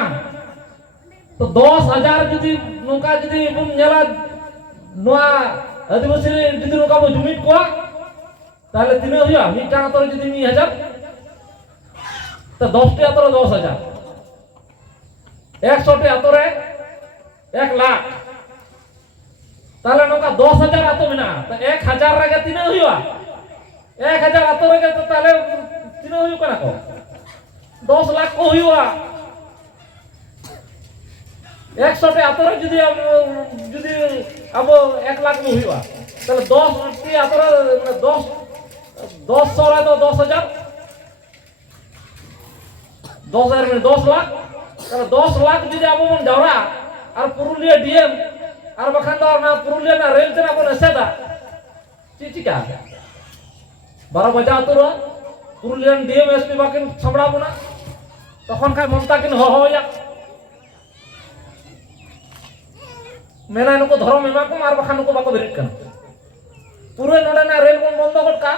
तो 10,000 जदी नौका जदी बन नेला नोआ आदिवासी जदी नौका बो जुमिट को ताले तिना हुआ मिटा तो जदी 1000 तो 10 टी आतो रे 10,000 100 टी आतो रे 1 लाख ताले नोका 10,000 आतो मेना तो 1,000 रे तिना हुआ 1,000 आतो रे तो ताले तिना हुआ कना को 10 लाख को हुआ 100 टी आतो रे जुदी अब 1 लाख में हुआ ताले 10 टी आतो रे 10 रे तो 10,000 10,000 में 10 लाख ताले 10 लाख जुदी अब मन जावरा और पुरुलिया डीएम और बखान तो ना पुरुलिया ना रेल तना बन एसेदा चिचिका 12 बजा आतो पुरुलिया डीएम एसपी बाकिन छबड़ा बना तखन खाय ममता किन होया मेना नुको धर्म एमा को मार बखान नुको बाको बेरिट कन पूरे नोडे ना रेल बन बंद गटका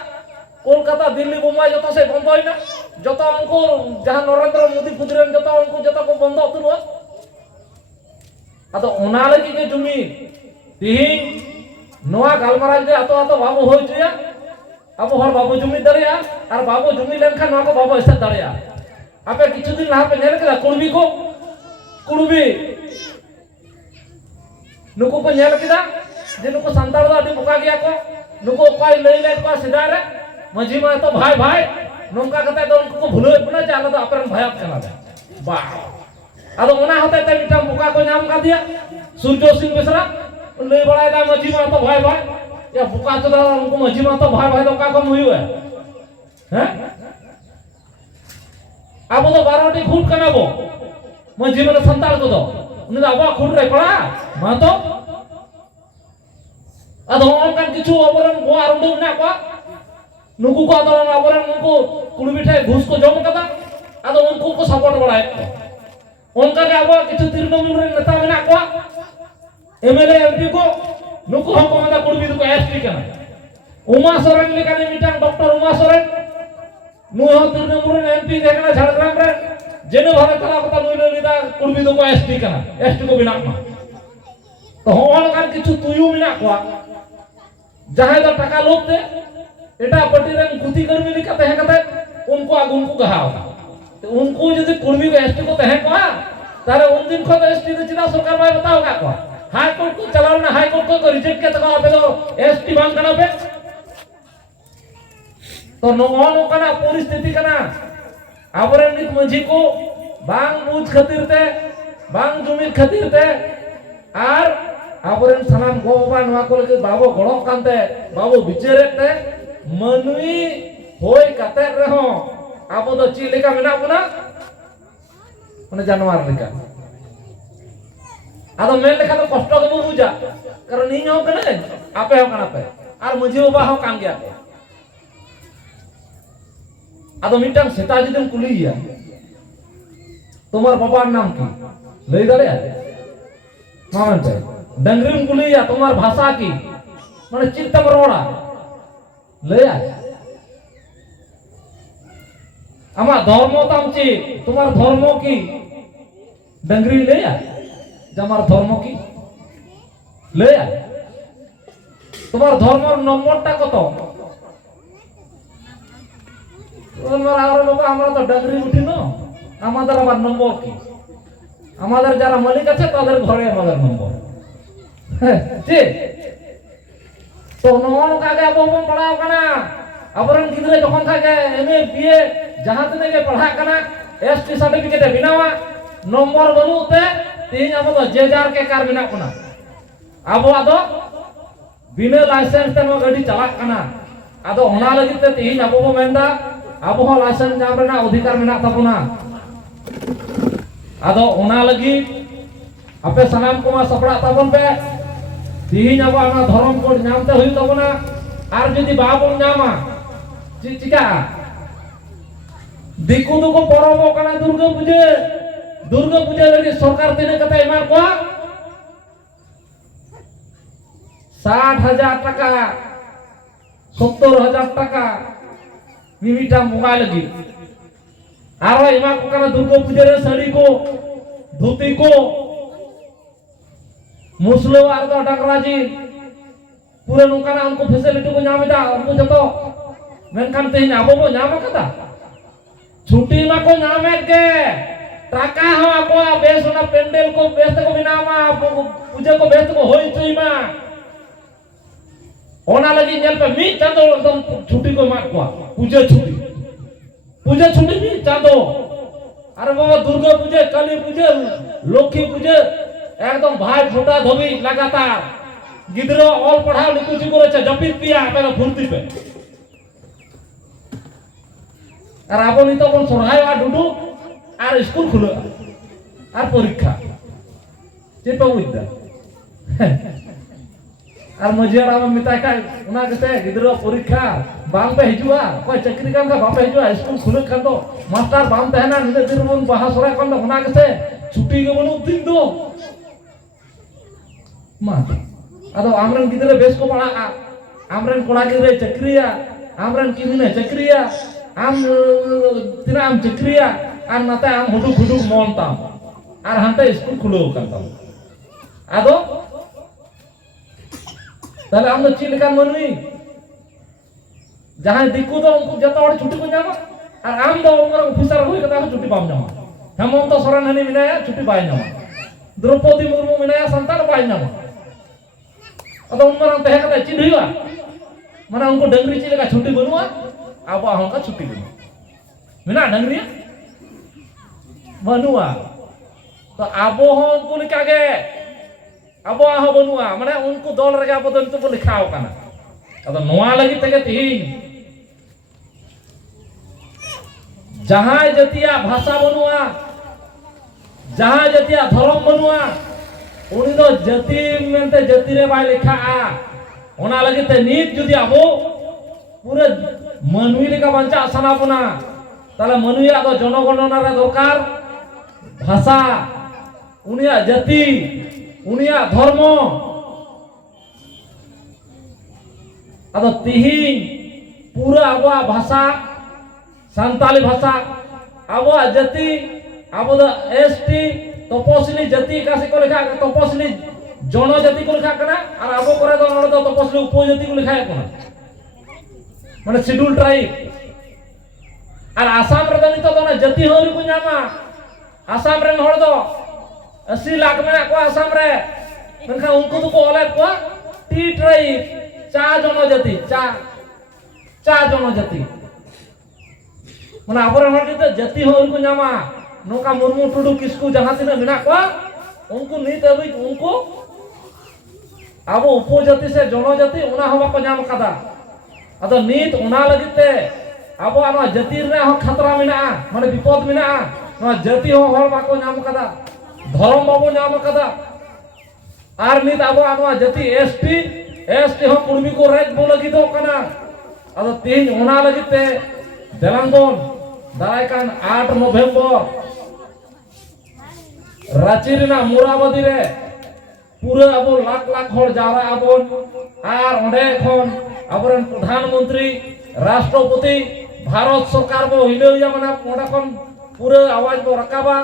कोलकाता दिल्ली मुंबई जतो से बंद होइना जतो उनको जहां नरेंद्र मोदी खुदरेन जतो उनको जतो को बंद उतरवा अतो ओना लगी के जुमी तिहिं नोआ गालमारा दे अतो अतो बाबू होय जुया अब हर बाबू जुमी दरिया और बाबू जुमी लेनखा नोआ को बाबू ऐसे दरिया आपे किछु दिन लाहा पे नेल केदा कुड़बी नुको को नेल केदा जे नुको संताल दा अडी बुका गया को नुको कोई लई ले को सिदा रे मजी मा तो भाई भाई नोंका कते तो उनको को भुलो पना चाला तो आपरन भाई कना दे बा आदो ओना होते ते मिटा बुका को नाम का दिया सूर्य सिंह मिश्रा लई बड़ाय दा मजी मा तो भाई भाई या बुका तो उनको मजी मा तो भाई भाई तो का कम हुई है हैं अब तो 12 टी खूट कना बो मजी मा संताल को दो उन अब खूट रे पड़ा मा तो अदो ओनकान किछु अबरन गो आरुंडो ना को नुकु को अदो अबरन नुकु कुड़ी बिठाय घुस को जम कदा अदो उनको को सपोर्ट बड़ाय उनका के अब किछु तृणमूल रे नेता मेना को एमएलए एमपी को नुकु हम को मदा कुड़ी को एसटी कना उमा सोरेन लेका ने मिटांग डॉक्टर उमा सोरेन नु हो तृणमूल रे एमपी देखना झारग्राम रे जेने भावे कला कता नुई लेदा कुड़ी को एसटी कना एसटी को बिना तो होन कान किछु तुयु मेना को जहां तो टाका लोभ दे एटा पट्टी रन गुती कर्मी लिखा तहे कते उनको आगुन को गहाव तो उनको यदि कुर्मी को एसटी को तहे को तारे उन दिन को एसटी तो चिना सरकार भाई बताओ का को हाई कोर्ट को चलाओ ना हाई कोर्ट को रिजेक्ट के तका पे तो एसटी बांग कना पे तो नो कना परिस्थिति कना आवरे नित मंझी को बांग बुझ खातिर ते बांग जुमिर खातिर ते आर आबरेन सनाम गो बाबा नवा को लगे बाबू गड़क कानते बाबू बिचारेते मनुई होय काते रहो आबो दो ची लेका मेना बुना माने जानवर लेका आदो मेन लेखा तो कष्ट को बुझा कारण नी हो कने आपे हो कना पे आर मझी बाबा हो कान गया आदो मिटांग सेता जदम कुलिया तुम्हार बाबार नाम की लई दाड़े मामन पे डंगरीम कुलिया तुम्हार भाषा की माने चित्तम रोड़ा ले आ आमा धर्म तामची तुम्हार धर्म की डंगरी ले आ जमार धर्म की ले आ तुम्हार धर्म नंबर टा कत তোমার আর বাবা আমরা তো ডংরি উঠি না আমাদের আবার নম্বর কি আমাদের যারা মালিক আছে তাদের ঘরে আমাদের নম্বর ঠিক তো নন কাগে আবো পড়াও কানা আবরন গিদরে যখন থাকে এমএ বিএ জাহাজ নেগে পড়া কানা এসটি সার্টিফিকেট বিনাওয়া নম্বর বনুতে তিন আবো যে যার কে কার বিনা কোনা আবো আদো বিনা লাইসেন্স তেন গাড়ি চালাক কানা আদো ওনা লাগিতে তিন আবো মেন্দা अब हो लाइसेंस नाम रेना अधिकार मेना ताबुना आदो ओना लगी अपे सनाम को सपड़ा ताबन पे तिहिन अब आना धर्म कोड नामते हुई ताबुना आर जदि बाबुन नामा चिका दिकु दुको परबो कना दुर्गा पूजा लगी सरकार तिने कते एमा को 60,000 টাকা 70,000 টাকা मिमिटा मोबाइल लगी आरो एमा को कना दुर्गा पूजा रे साड़ी को धोती को मुस्लो आर तो डंगराजी पूरे नोकाना उनको फैसिलिटी को नाम दा उनको जतो मेनखान तेन आबो बो नाम कदा छुट्टी मा को नामेत के टाका हो ako बेस ना पेंडल को बेस को बिनामा पूजा को बेस को होई चुई मा ओना लगी नेल पे मी चांदो एकदम छुट्टी को मार को पूजा छुट्टी मी चांदो अरे बाबा दुर्गा पूजा काली पूजा लक्ष्मी पूजा एकदम भाई फोटा धोबी लगातार गिद्रो ऑल पढ़ाओ लिखु जी करे जपित पिया पे फुर्ती पे আর আপনি তখন সরহাই আর ডুডু আর স্কুল খুলে আর পরীক্ষা চেপা বুঝদা আর মজিয়ার আমার মিতাই কাই ওনা কাছে গিদ্র পরীক্ষা বাম পে হিজুয়া কই চাকরি কাম কা বাপে হিজুয়া স্কুল খুলে কান তো মাস্টার বাম তাহেনা নিদে দিন বন বাহা সরা কান তো ওনা কাছে ছুটি গে বনু দিন দো মা আদো আমরন গিদ্র বেশ কো পড়া আমরন কোড়া গিদ্র চাকরিয়া আমরন কিনে চাকরিয়া am tina am cekria am nata am huduk montam ar hante school khulo kantam ado tale am do chilkan manui jahan diku do unku joto hor chutti ko nyama ar am do umar officer hoi kata chutti bam nyama hemonto soran hani minaya chutti bai nyama Draupadi Murmu minaya santan bai nyama ado umar am tehe kata chidhiwa mana unku dengri chilka chutti banua अब ahong ka छुट्टी बनु मिना डंगरी बनुआ तो अब हो उनको लिखा गे अब आहो बनुआ माने उनको दल रे अब तो नितो लिखाओ काना अब नोआ लगी तेगे तीन जहां जतिया भाषा बनुआ जहां जतिया धर्म बनुआ उनी दो जति मेनते जति रे बाय लिखा आ ओना लगी ते नीत जुदी अब पूरे मानवी लेका बांचा आसाना बना ताले मानवी आदो जनगणना रे दरकार भाषा उनिया जाति उनिया धर्म आदो तिही पूरा आबो भाषा संताली भाषा आबो जाति आबो द एसटी तपसिली जाति कासे को लिखा तपसिली जनजाति को लिखा कना और आबो करे दो तपसिली उपजाति को लिखा कना माने शेड्यूल ट्राइब और आसाम रे नितो तो जाति होरी को नामा आसाम रे हड़ दो 80 लाख में को आसाम रे मनखा उनको तो को ओले को टी ट्राइब चा जनजाति चा जनजाति माने आबरे हड़ तो जाति होरी को नामा नोका मुर्मू टुडू किसकू जहां तिना मिना को उनको नीत अभी उनको आबो उपजाति से जनजाति उना हवा को नाम कदा अदो नीत उना लगिते अब आनो जाति रे हो खतरा मिना माने विपद मिना नो जाति हो हर बाको नाम कदा धर्म बाबो नाम कदा आर नीत अब आनो जाति एसटी हो कुर्मी को रेक बो लगी दो कना अदो तीन उना लगिते देलांगन दारायकान 8 नवंबर रांची रेना मुराबादी रे पूरा अब लाख हर जारा आबन आर ओंडे खन आबरन प्रधानमंत्री राष्ट्रपति भारत सरकार बो हिलैया माने ओंडा पूरा आवाज बो रकाबा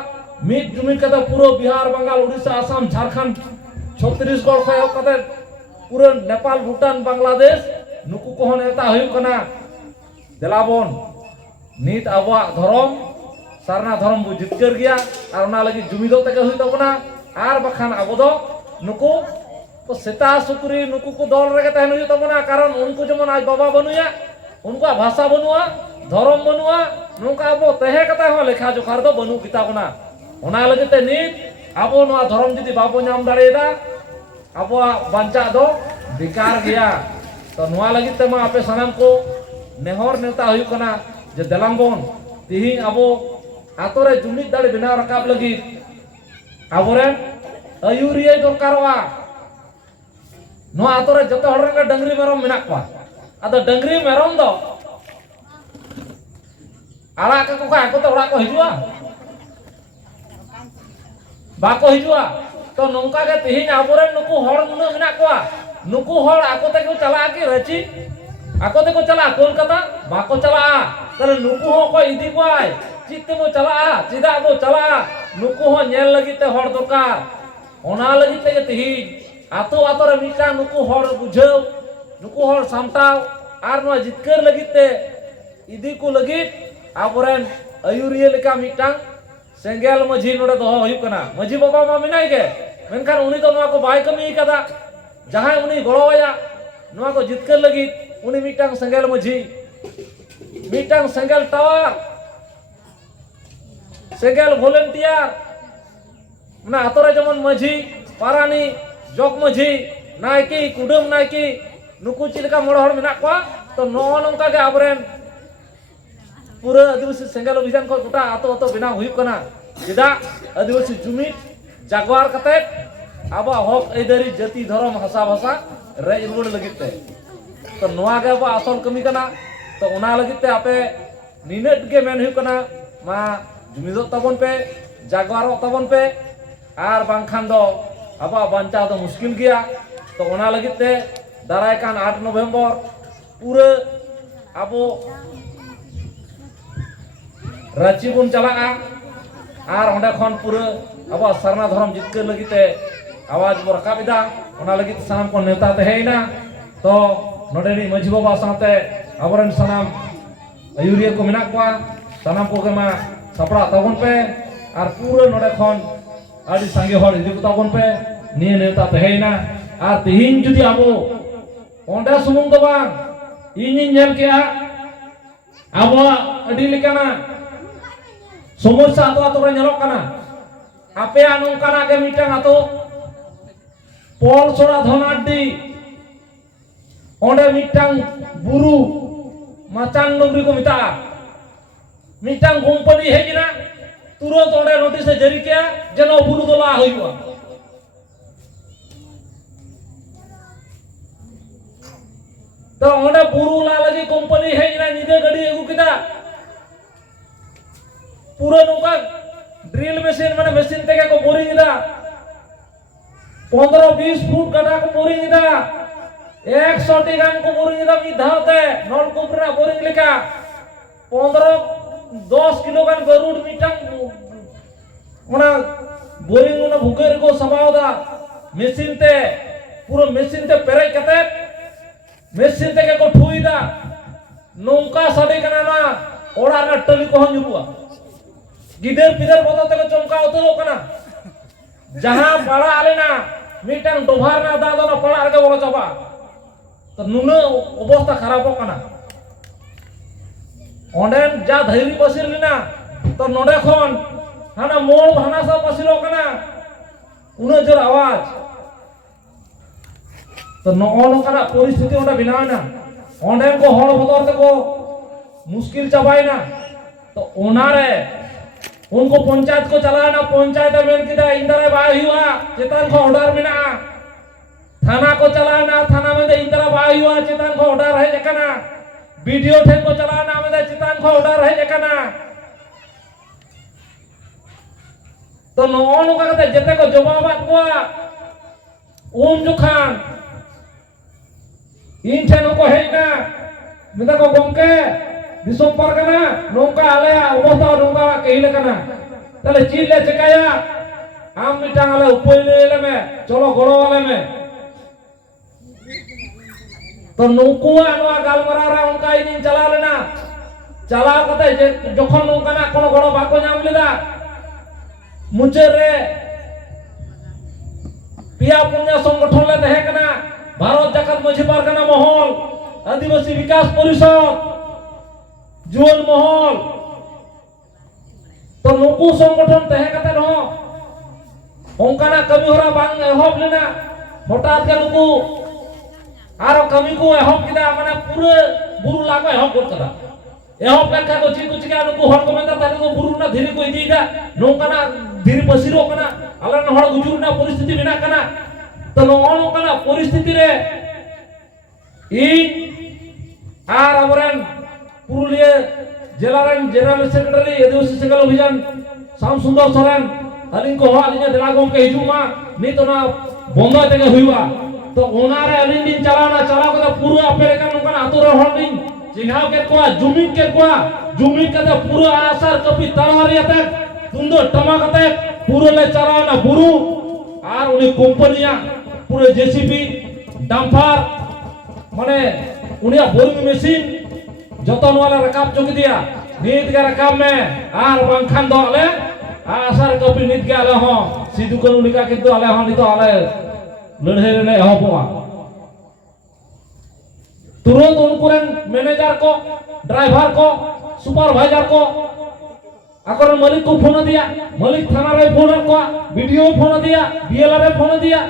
मिट जुमिट कते पूरा बिहार बंगाल उड़ीसा आसाम झारखंड छत्तीसगढ़ खय कते पूरा नेपाल भूटान बांग्लादेश नुकु को नेता होय कना देलाबन नीत आबा धर्म सारना धर्म बो जितकर गया और ओना लगी जुमिदो तके होय तबना आर बखान आबो दो नुकु तो सेता सुकुरी नुकु को दल रे तहन हुई तबना कारण उनको जमन आज बाबा बनुया उनका भाषा बनुआ धर्म बनुआ नुका अब तहे कता हो लेखा जोखार दो बनु किता बना ओना लगते नीत अब नो धर्म जदी बाबो नाम दाड़ेदा अब बांचा दो बेकार गया तो नुआ लगते मा आपे सनाम को नेहर नेता हुई कना जे देलांगन तिही अब आतोरे जुमित दाड़े बिना रकाब लगी आबरे अयुरिया दरकारवा नो आतोरे जतो हड़ रे डंगरी मेरम मेना को आदो डंगरी मेरम दो आला का को आको तो ओड़ा को हिजुआ बाको हिजुआ तो नोंका के तिहिन आबोरे नुकु हड़ मुना मेना को नुकु हड़ आको ते को चला के रची आको ते को चला कोलकाता बाको चला तले नुकु हो को इदी को आय चित्ते मो चला चिदा बो चला नुकु हो नेल लगी ते हड़ दरकार ओना लगी ते तिहिन आतो आतो रे मिका नुकु हड़ बुझाव नुकु हड़ सामटाव आर नो जितकर लगी ते इदी को लगी आबोरेन ayuriya leka mitang senggel maji node doho huyuk kana maji baba ma menai ge menkan uni to noa ko bai kami kada jahan uni goloya noa ko jitkar lagi uni mitang senggel maji mitang senggel tawar senggel volunteer mana atore jeman maji parani jok maji naiki kudum naiki nuku cilika mora hor menak kwa to no nongka ge abren pura adiwasi senggel abhijan ko gota ato bina huyuk kana cheda adiwasi jumit jaguar kate aba hok aidari jati dhorom hasa bhasa rej rugod lagit te to noa ge aba asol kami kana to ona lagit te ape ninet ge men huyuk kana ma jumidot tabon pe jaguarot tabon pe ar bangkhan do aba bancha do muskil gaya to ona lagit te darai kan 8 November pura abo Raci bun chalaa ar onde khon pura abo sarna dhorom jitkar lagi te awaj bo rakab ida ona lagi sanam ko neta te heina to node ni maji baba sate aboren sanam ayuriya ko menak kwa sanam ko ma sapra tabon pe ar pura node khon adi sange hor idi ko tabon pe ni neta te heina ar tihin judi abo onde sumung do bang ini nyel kya abo adi lekana সমস্যা আতো আতো nyalok kana ape anung kana ge mitang ato pol sora dhonaddi onde mitang buru macan nogri ko mita mitang company hejina turot onde notice jari kya jeno buru dola hoiwa to onde buru la lagi company hejina nide gadi egu kita पूरा नौका ड्रिल मशीन मैंने मशीन तक को बोरिंग इदा 15-20 फुट गड्ढा को बोरिंग इदा 100 टिगान को बोरिंग इदा मिधाते नल कोपरा बोरिंग लेका 15-10 किलो गान गरुड मिटंग मना बोरिंग उना भुकेर को समावदा मशीन ते पूरा मशीन ते पेरे कते मशीन तक को ठुईदा नौका साडे कना ना ओड़ा ना टली को हनुरुआ गिदर पिदर बतो तक चमका उतरो कना जहां पड़ा आलेना मिटang डोभार ना दादो ना पड़ा आगे बोलो चबा तो नुने अवस्था खराब कना ओंडेन जा धैर्य बसिर लिना तो नोडे खन हाना मोड़ भाना सब बसिरो कना उन जोर आवाज तो नो कना परिस्थिति ओंडा बिनाना ओंडेन को हड़ बदर तक मुश्किल चबाइना तो ओनारे उनको पंचायत को चलाना पंचायत में किदा इंदरा बाय हुआ चेतन को ऑर्डर मिना थाना को चलाना थाना में इंदरा बाय हुआ चेतन को ऑर्डर है जकना वीडियो ठेन को चलाना में चेतन को ऑर्डर है जकना तो नो का कते जते को जवाब को उन जुखान इन ठेन को हेना मिदा को गमके दिसोम परगना नौका आले अवस्था नौका कहिले कना तले चील ले चकाया आम मिटांग आले उपले ले में चलो गड़ो वाले में तो नौकुआ नवा गालमरारा उनका इन चला लेना चला कते जखन नौका ना कोनो गड़ो बाको नाम लेदा मुचे रे पिया पुण्य संगठन ले तहे कना भारत जाकत मझी परगना महल आदिवासी विकास परिषद जुअल महल तो नुकु संगठन तहे कते न ओंकाना कमी होरा बांग एहब लेना हठात के नुकु आरो कमी को एहब किदा माने पूरे बुरु लागो एहब गोट कदा एहब का को ची कुछ के नुकु हर को मेता ताले को बुरु ना धीरे को इदीदा नोंकाना धीरे पसिरो कना आलन हर गुजुर ना परिस्थिति बिना कना तो नो कना परिस्थिति रे इन आर अबरन पुरुलिया जेलारन जनरल सेक्रेटरी आदिवासी सेंगल अभियान शाम सुंदर सोरेन अलिन को अलिन देला गमके हिजुमा नि तो ना बंद तेगे हुइवा तो ओनारे अलिन दिन चलाना चला को पूरा अपेरे का नोकन आतुर हॉल्डिंग जिंगाव के को जुमिन के तो पूरा आसर कपि तलवारी अते तुंदो टमाकते पूरा ले चलाना बुरु आर उनी कंपनिया पूरे जेसीबी डंपर माने उनिया बोरिंग मशीन जतन वाला रकाब चौकी दिया nit ga rakam me ar bangkhan do ale asar kapi nit ga ale ho Sidu Kanu lika kintu ale ho nito ale ladhai le ehoboa turut unkuren manager ko driver ko supervisor ko akoran malik ko phone dia malik thana re phone ko video phone dia DLR re phone dia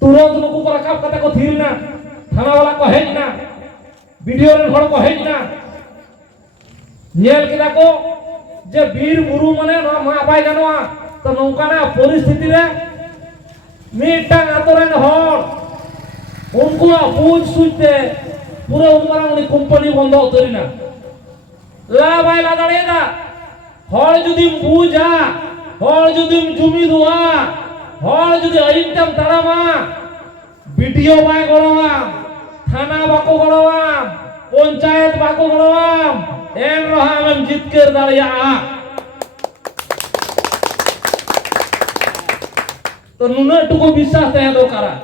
turut nuku ko rakap kata ko thir na thana wala ko hej na video ren hor ko hej na nyel kita ko je bir buru mane no ma bai ganoa to nongka na poristiti re mitang atoren hor unku buj sujte pura ummarang ni company bondo utari na la bai la daড়িয়েদা hor judi buja hor judi jumi dua hor judi aintam tarama video bai goroa thana bako goroa panchayat bako goroa en roham jitkar daড়িয়া to nuna tuko বিশ্বাস tahe dokara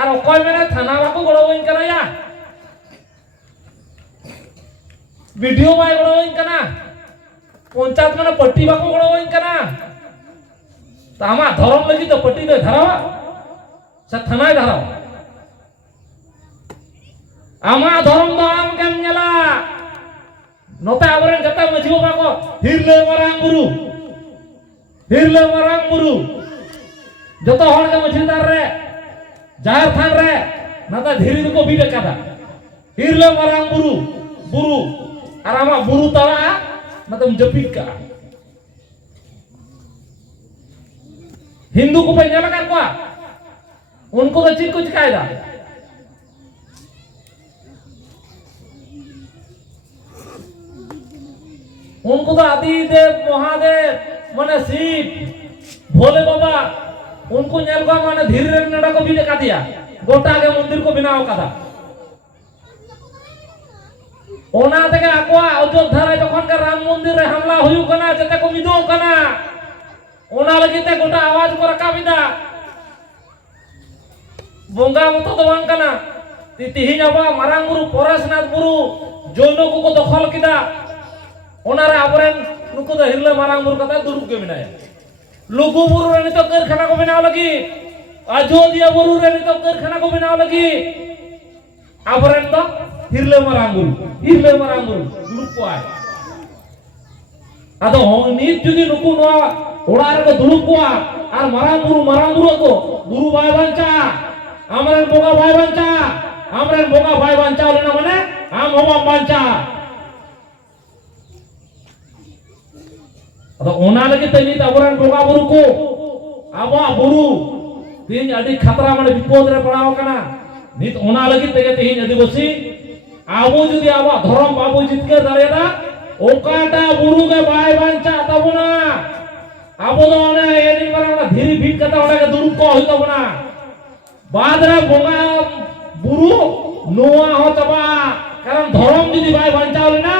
আর অকয় মেনে থানা বাকো গড়াইন কানা ya ভিডিও বাই গড়াইন কানা পঞ্চায়েত মানে পট্টি বাকো গড়াইন কানা তা আমা ধরম লাগি তো পট্টি দে ধরাবা সে থানায় ধরাও আমা ধরম দো আম কেম নেলা নতে আবরেন গতা মঝিও বাকো হিরলে মারাং মুরু যত হড় কে মঝিদার রে Jahar than re nata dhiri ko bide kata hirle marang buru arama buru tala nata menjepit ka Hindu ko penyala kan ko unko to chik ko chikaida unko to adi dev mahadev mane Shiv भोले बाबा उनको नेल को माने धीरे नडा को भी देखा दिया गोटा के मंदिर को बनाओ कथा ओना থেকে আকোয়া অযোধ্যারে যখন কে রাম মন্দিরে হামলা হইউ কনা যেতে কো মিদো কনা ওনা লাগিতে গোটা আওয়াজ করে কাবিদা বঙ্গা মতো তো বাং কনা তিহি যাবা মারাং বুরু পরেশনাথ বুরু জৈন को দখল কিদা ওনারে আবরেন নুকু তো হিরলে মারাং বুরু কথা দুরুপ কে বিনায় Lugu buru rani to karkhana ko बनाओ lagi Ajodhya buru rani to karkhana ko बनाओ lagi Abaran to hirle marangul duluk ko ay ado hong nit judi nuku no orar ko duluk ko ar maranguru ko guru bai banca amren boga bai banca olena mane am hoba banca atau ona lagi tadi taburan boga buru ko aba buru tin adi khatra mane bipod re padao kana nit ona lagi tege tin adibasi abo judi aba dhorom babu jitkar daড়িয়েদা okata buru ge bai banca tabona abo do ona edin mara dhiri bit kata ona ke duruk ko hoy tabona badre boga buru noa ho taba karon dhorom judi bai banca olena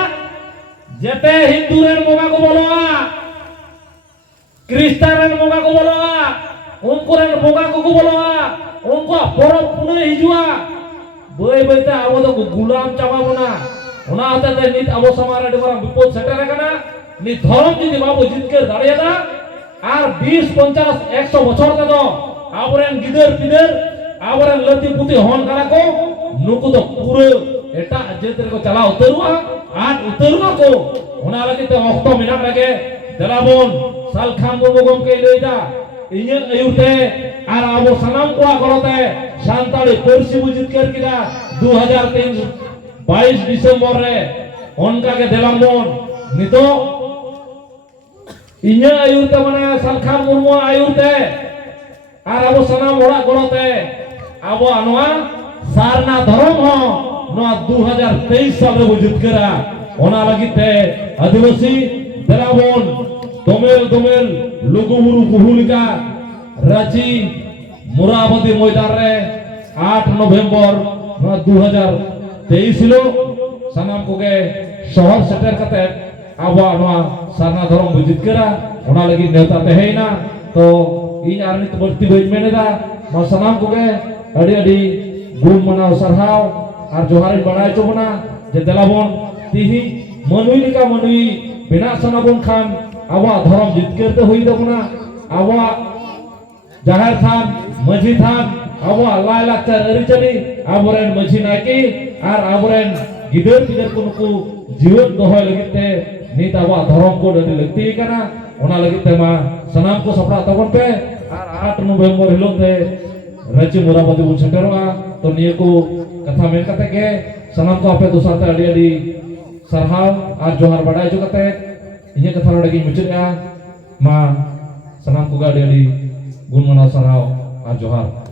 jete hindu ren boga ko boloa Kristen boga ko boloa unko ren boga ko boloa unko porob pune hijua bai bai ta abo to gulam chaba bona ona hate te nit abo samar adi marang bipod setere kana nit dhorom jodi babu jitkar daড়িয়েদা ar 20 50 100 বছর তেdo aboren gidar pidar aboren lati puti hon kana ko nuku to pure eta jeter ko chala utarua ar utarua ko ona lagi te okto minat lage delabon salkham gogom ke leida inya ayute ar abo sanam ko korote santali porsi bujitkar kida 2023 December রে অনকাকে দেলামন নিতো ইnya ayurte মানে salkham murmu ayurte আর আবো সানাম ওড়া গড়তে আবো আনোয়া সারনা ধরম হ নোয়া 2023 সালে বুঝিত করা ওনা লাগিতে আদিবাসী দেলাবন দমেল লুগুবুরু কুহুলিকা রাঁচি মুরাবাদী ময়দান রে 8 নভেম্বর নোয়া 2023 ছিল সানাম কোগে শহর সেটের কাতে আবো নোয়া সারনা ধরম বুঝিত করা ওনা লাগি নেতা তেহেইনা তো ᱤᱧ ᱟᱨ ᱱᱤᱛ ᱵᱟᱹᱲᱛᱤ ᱵᱟᱹᱧ ᱢᱮᱱᱮᱫᱟ ᱱᱚᱣᱟ ᱥᱟᱱᱟᱢ ᱠᱚᱜᱮ ᱟᱹᱰᱤ ᱜᱩᱢ ᱢᱟᱱᱟᱣ ᱥᱟᱨᱦᱟᱣ ᱟᱨ ᱡᱚᱦᱟᱨᱤᱧ ᱵᱟᱲᱟᱭ ᱦᱚᱪᱚ ᱵᱚᱱᱟ je delabon tihi manui lika manui bena sanabon khan awa dhorom jitkar te hui dabona awa jahar than majhi than awa lai lakchar aricari aboren majhi naki ar aboren gider gider ko nuku jiwan dohoy lagit te nit awa dhorom ko adi lagti kana ona lagit te ma sanam ko sapra tabon pe ar 8 November hilot te Raja Murabadi bun seteroa to niya ko katha men kate ke sanam ko ape dosar te adi adi sarhaw ar johar badai jo kate inya katha lagi mucur ya ma sanam ko ga adi adi gun manau sarhaw ar johar